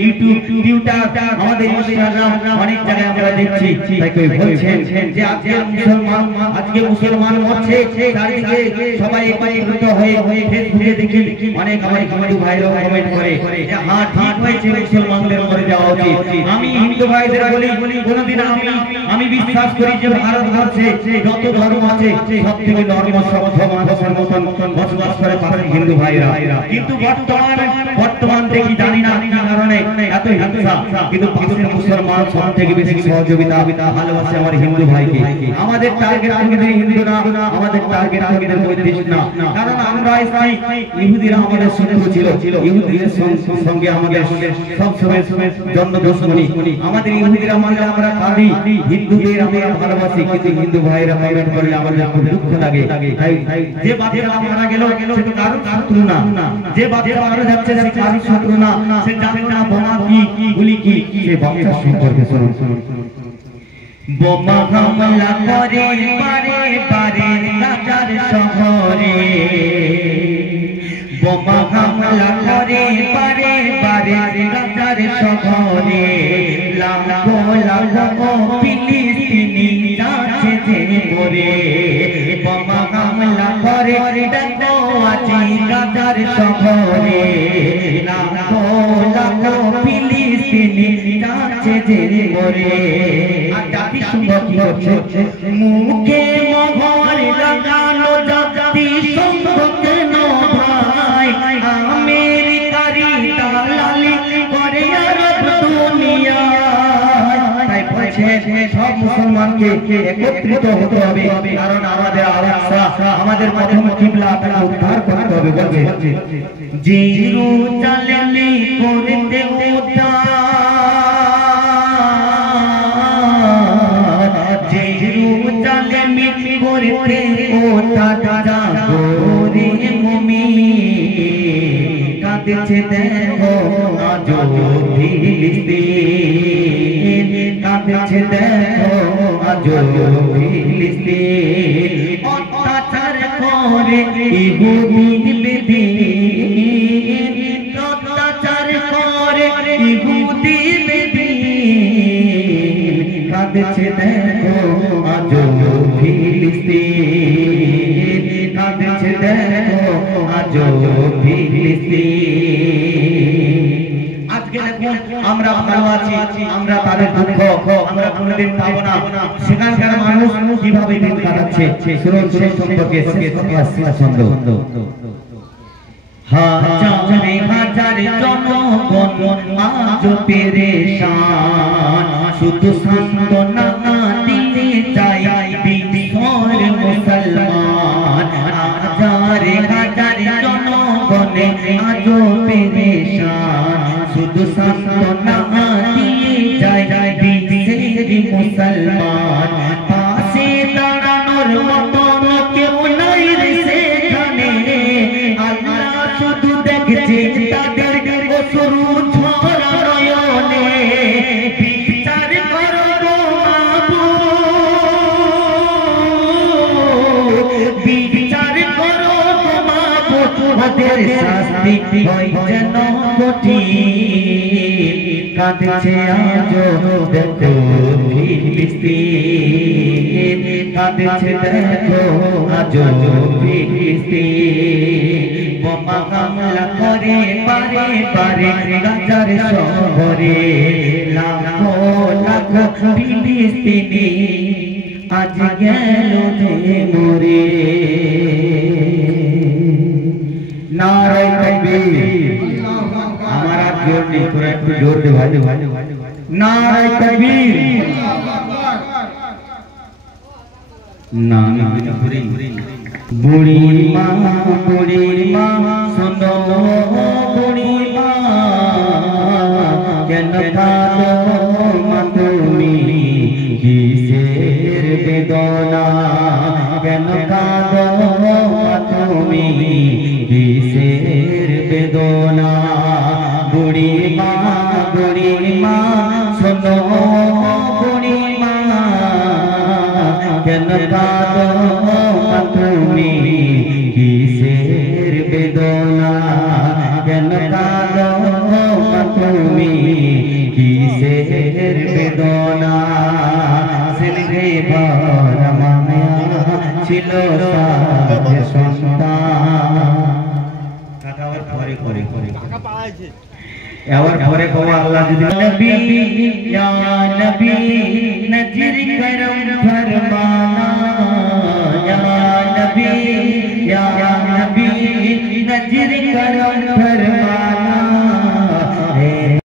ইউটিউব টুইটার আমাদের ইনস্টাগ্রাম অনেক জায়গায় আমরা দেখছি তাই কই বলছেন যে আজকে মুসলমান মরছে চারিদিকে সবাই একত্রিত হয়ে ফেসবুকে দেখি অনেক আমার হিন্দু ভাইরা কমেন্ট করে যে হ্যাঁ ঠিক হয়েছে মুসলমানদের মরে যাওয়া উচিত আমি হিন্দু ভাইদের বলি কোনদিন আমি বিশ্বাস করি যে ভারতবর্ষে যত ধর্ম আছে সবথেকে ধর্ম সর্বধর্মের মতন বসবাস করে পারে হিন্দু ভাইরা কিন্তু বর্তমান দেখি জানি না কি কারণে এত হিংসা কিন্তু পাশের মুসলমান সব থেকে বেশি সহযোগিতা ভালোবাসে আমার হিন্দু ভাইকে আমাদের টার্গেট আমাদের হিন্দু না আমাদের টার্গেট আমাদের বৈদেশিক না কারণ আমরা ইহুদিরা আমাদের শত্রু ছিল ইহুদিদের সঙ্গে আমাদের সব সময় জন্ম দুশমনি আমাদের ইহুদিরা মানলে আমরা কাঁদি হিন্দুদের আমরা ভালোবাসি কিন্তু হিন্দু ভাইরা কমেন্ট করলে আমাদের খুব দুঃখ লাগে যে বাচ্চা মারা গেল সে তো কারো শত্রু না যে বাচ্চা মারা যাচ্ছে সে কারো শত্রু না সে জানে না বোমা কি গুলি কি সে বাচ্চা সম্পর্কে শুনুন বোমা হামলা করে পারে পারে গাজার শহরে বোমা হামলা করে পারে পারে গাজার শহরে লাখো লাখো ফিলিস্তিনি যাচ্ছে যে মরে বোমা হামলা করে দেখো আজি গাজার শহরে লাখো লাখো ফিলিস্তিনি যাচ্ছে যে মরে আর জাতিসংঘ কি করছে মুখে মোহর লাগানো জাতিসংঘকে ভাই আমেরিকারি দালালি করে আরব দুনিয়া তাই বলছে সব মুসলমানকে একত্রিত হতে হবে কারণ আমাদের আল-আকসা আমাদের প্রথম কিবলা তাকে উদ্ধার করতে হবে বলছে জেরুজালেমে করতে উদ্ধার জেরুজালেমে করতে উদ্ধার গোরে মুমিন কাঁদছে দেখো আজ ফিলিস্তিন কাঁদছে দেখো আজ ফিলিস্তিন অত্যাচার করে ইহুদি বেদিন অত্যাচার করে ইহুদি বেদিন কাঁদছে দেখো আজ ফিলিস্তিন কাঁদছে দেখো আজ ফিলিস্তিন আজকে দেখুন আমরা ভালো আছি আমরা তাদের দুঃখ আমরা কোনোদিন পাবো না সেখানকার মানুষ কিভাবে দিন কাটাচ্ছে শুনুন সেই সম্পর্কে ছন্দ হাজারে হাজারে জনগণ আজ পেরেশান শুধু সান্ত্বনা দিতে চাই বিশ্বর মুসলমান হাজারে হাজারে জনগণে আজ পেরেশান শুধু সান্ত্বনা দিয়ে যায় বিশ্বের মুসলমান পাশে দাঁড়ানোর মতন কেউ নাই রে সেখানে আল্লাহ শুধু দেখছে তাদের অশ্রু ঝরা নয়নে বিচার করো মাবুদ বিচার করো মাবুদ ওদের শাস্তি হয় যেন কঠিন কাঁদছে আজ দেখো ফিলিস্তিন কাঁদছে দেখো আজ ফিলিস্তিন বোমা হামলা করে পারে পারে গাজার শহরে লাখো লাখো ফিলিস্তিনি আজ গেল যে মরে নারায়ে তাকবীর আমার আর জোর নেই তোরা একটু জোর দে ভাই নারায়ে তাকবীর না বুড়ি মা শোনো বুড়ি মা কেন কাঁদো মা তুমি কিসের বেদনা কেন কাঁদো মা তুমি কিসের বেদনা বুড়ি মা শোনো বুড়ি মা কেন কাঁদো মা তুমি কিসের বেদনা কেন কাঁদো মা তুমি কিসের বেদনা সিলগে ভরা মায়া ছিল সাথে সন্তান কাটাবার পরে করে টাকা পাওয়াছে এবার পরে কও আল্লাহ যদি নবী ইয়া নবী নজর করম ফরমানা ইয়া নবী নজর করম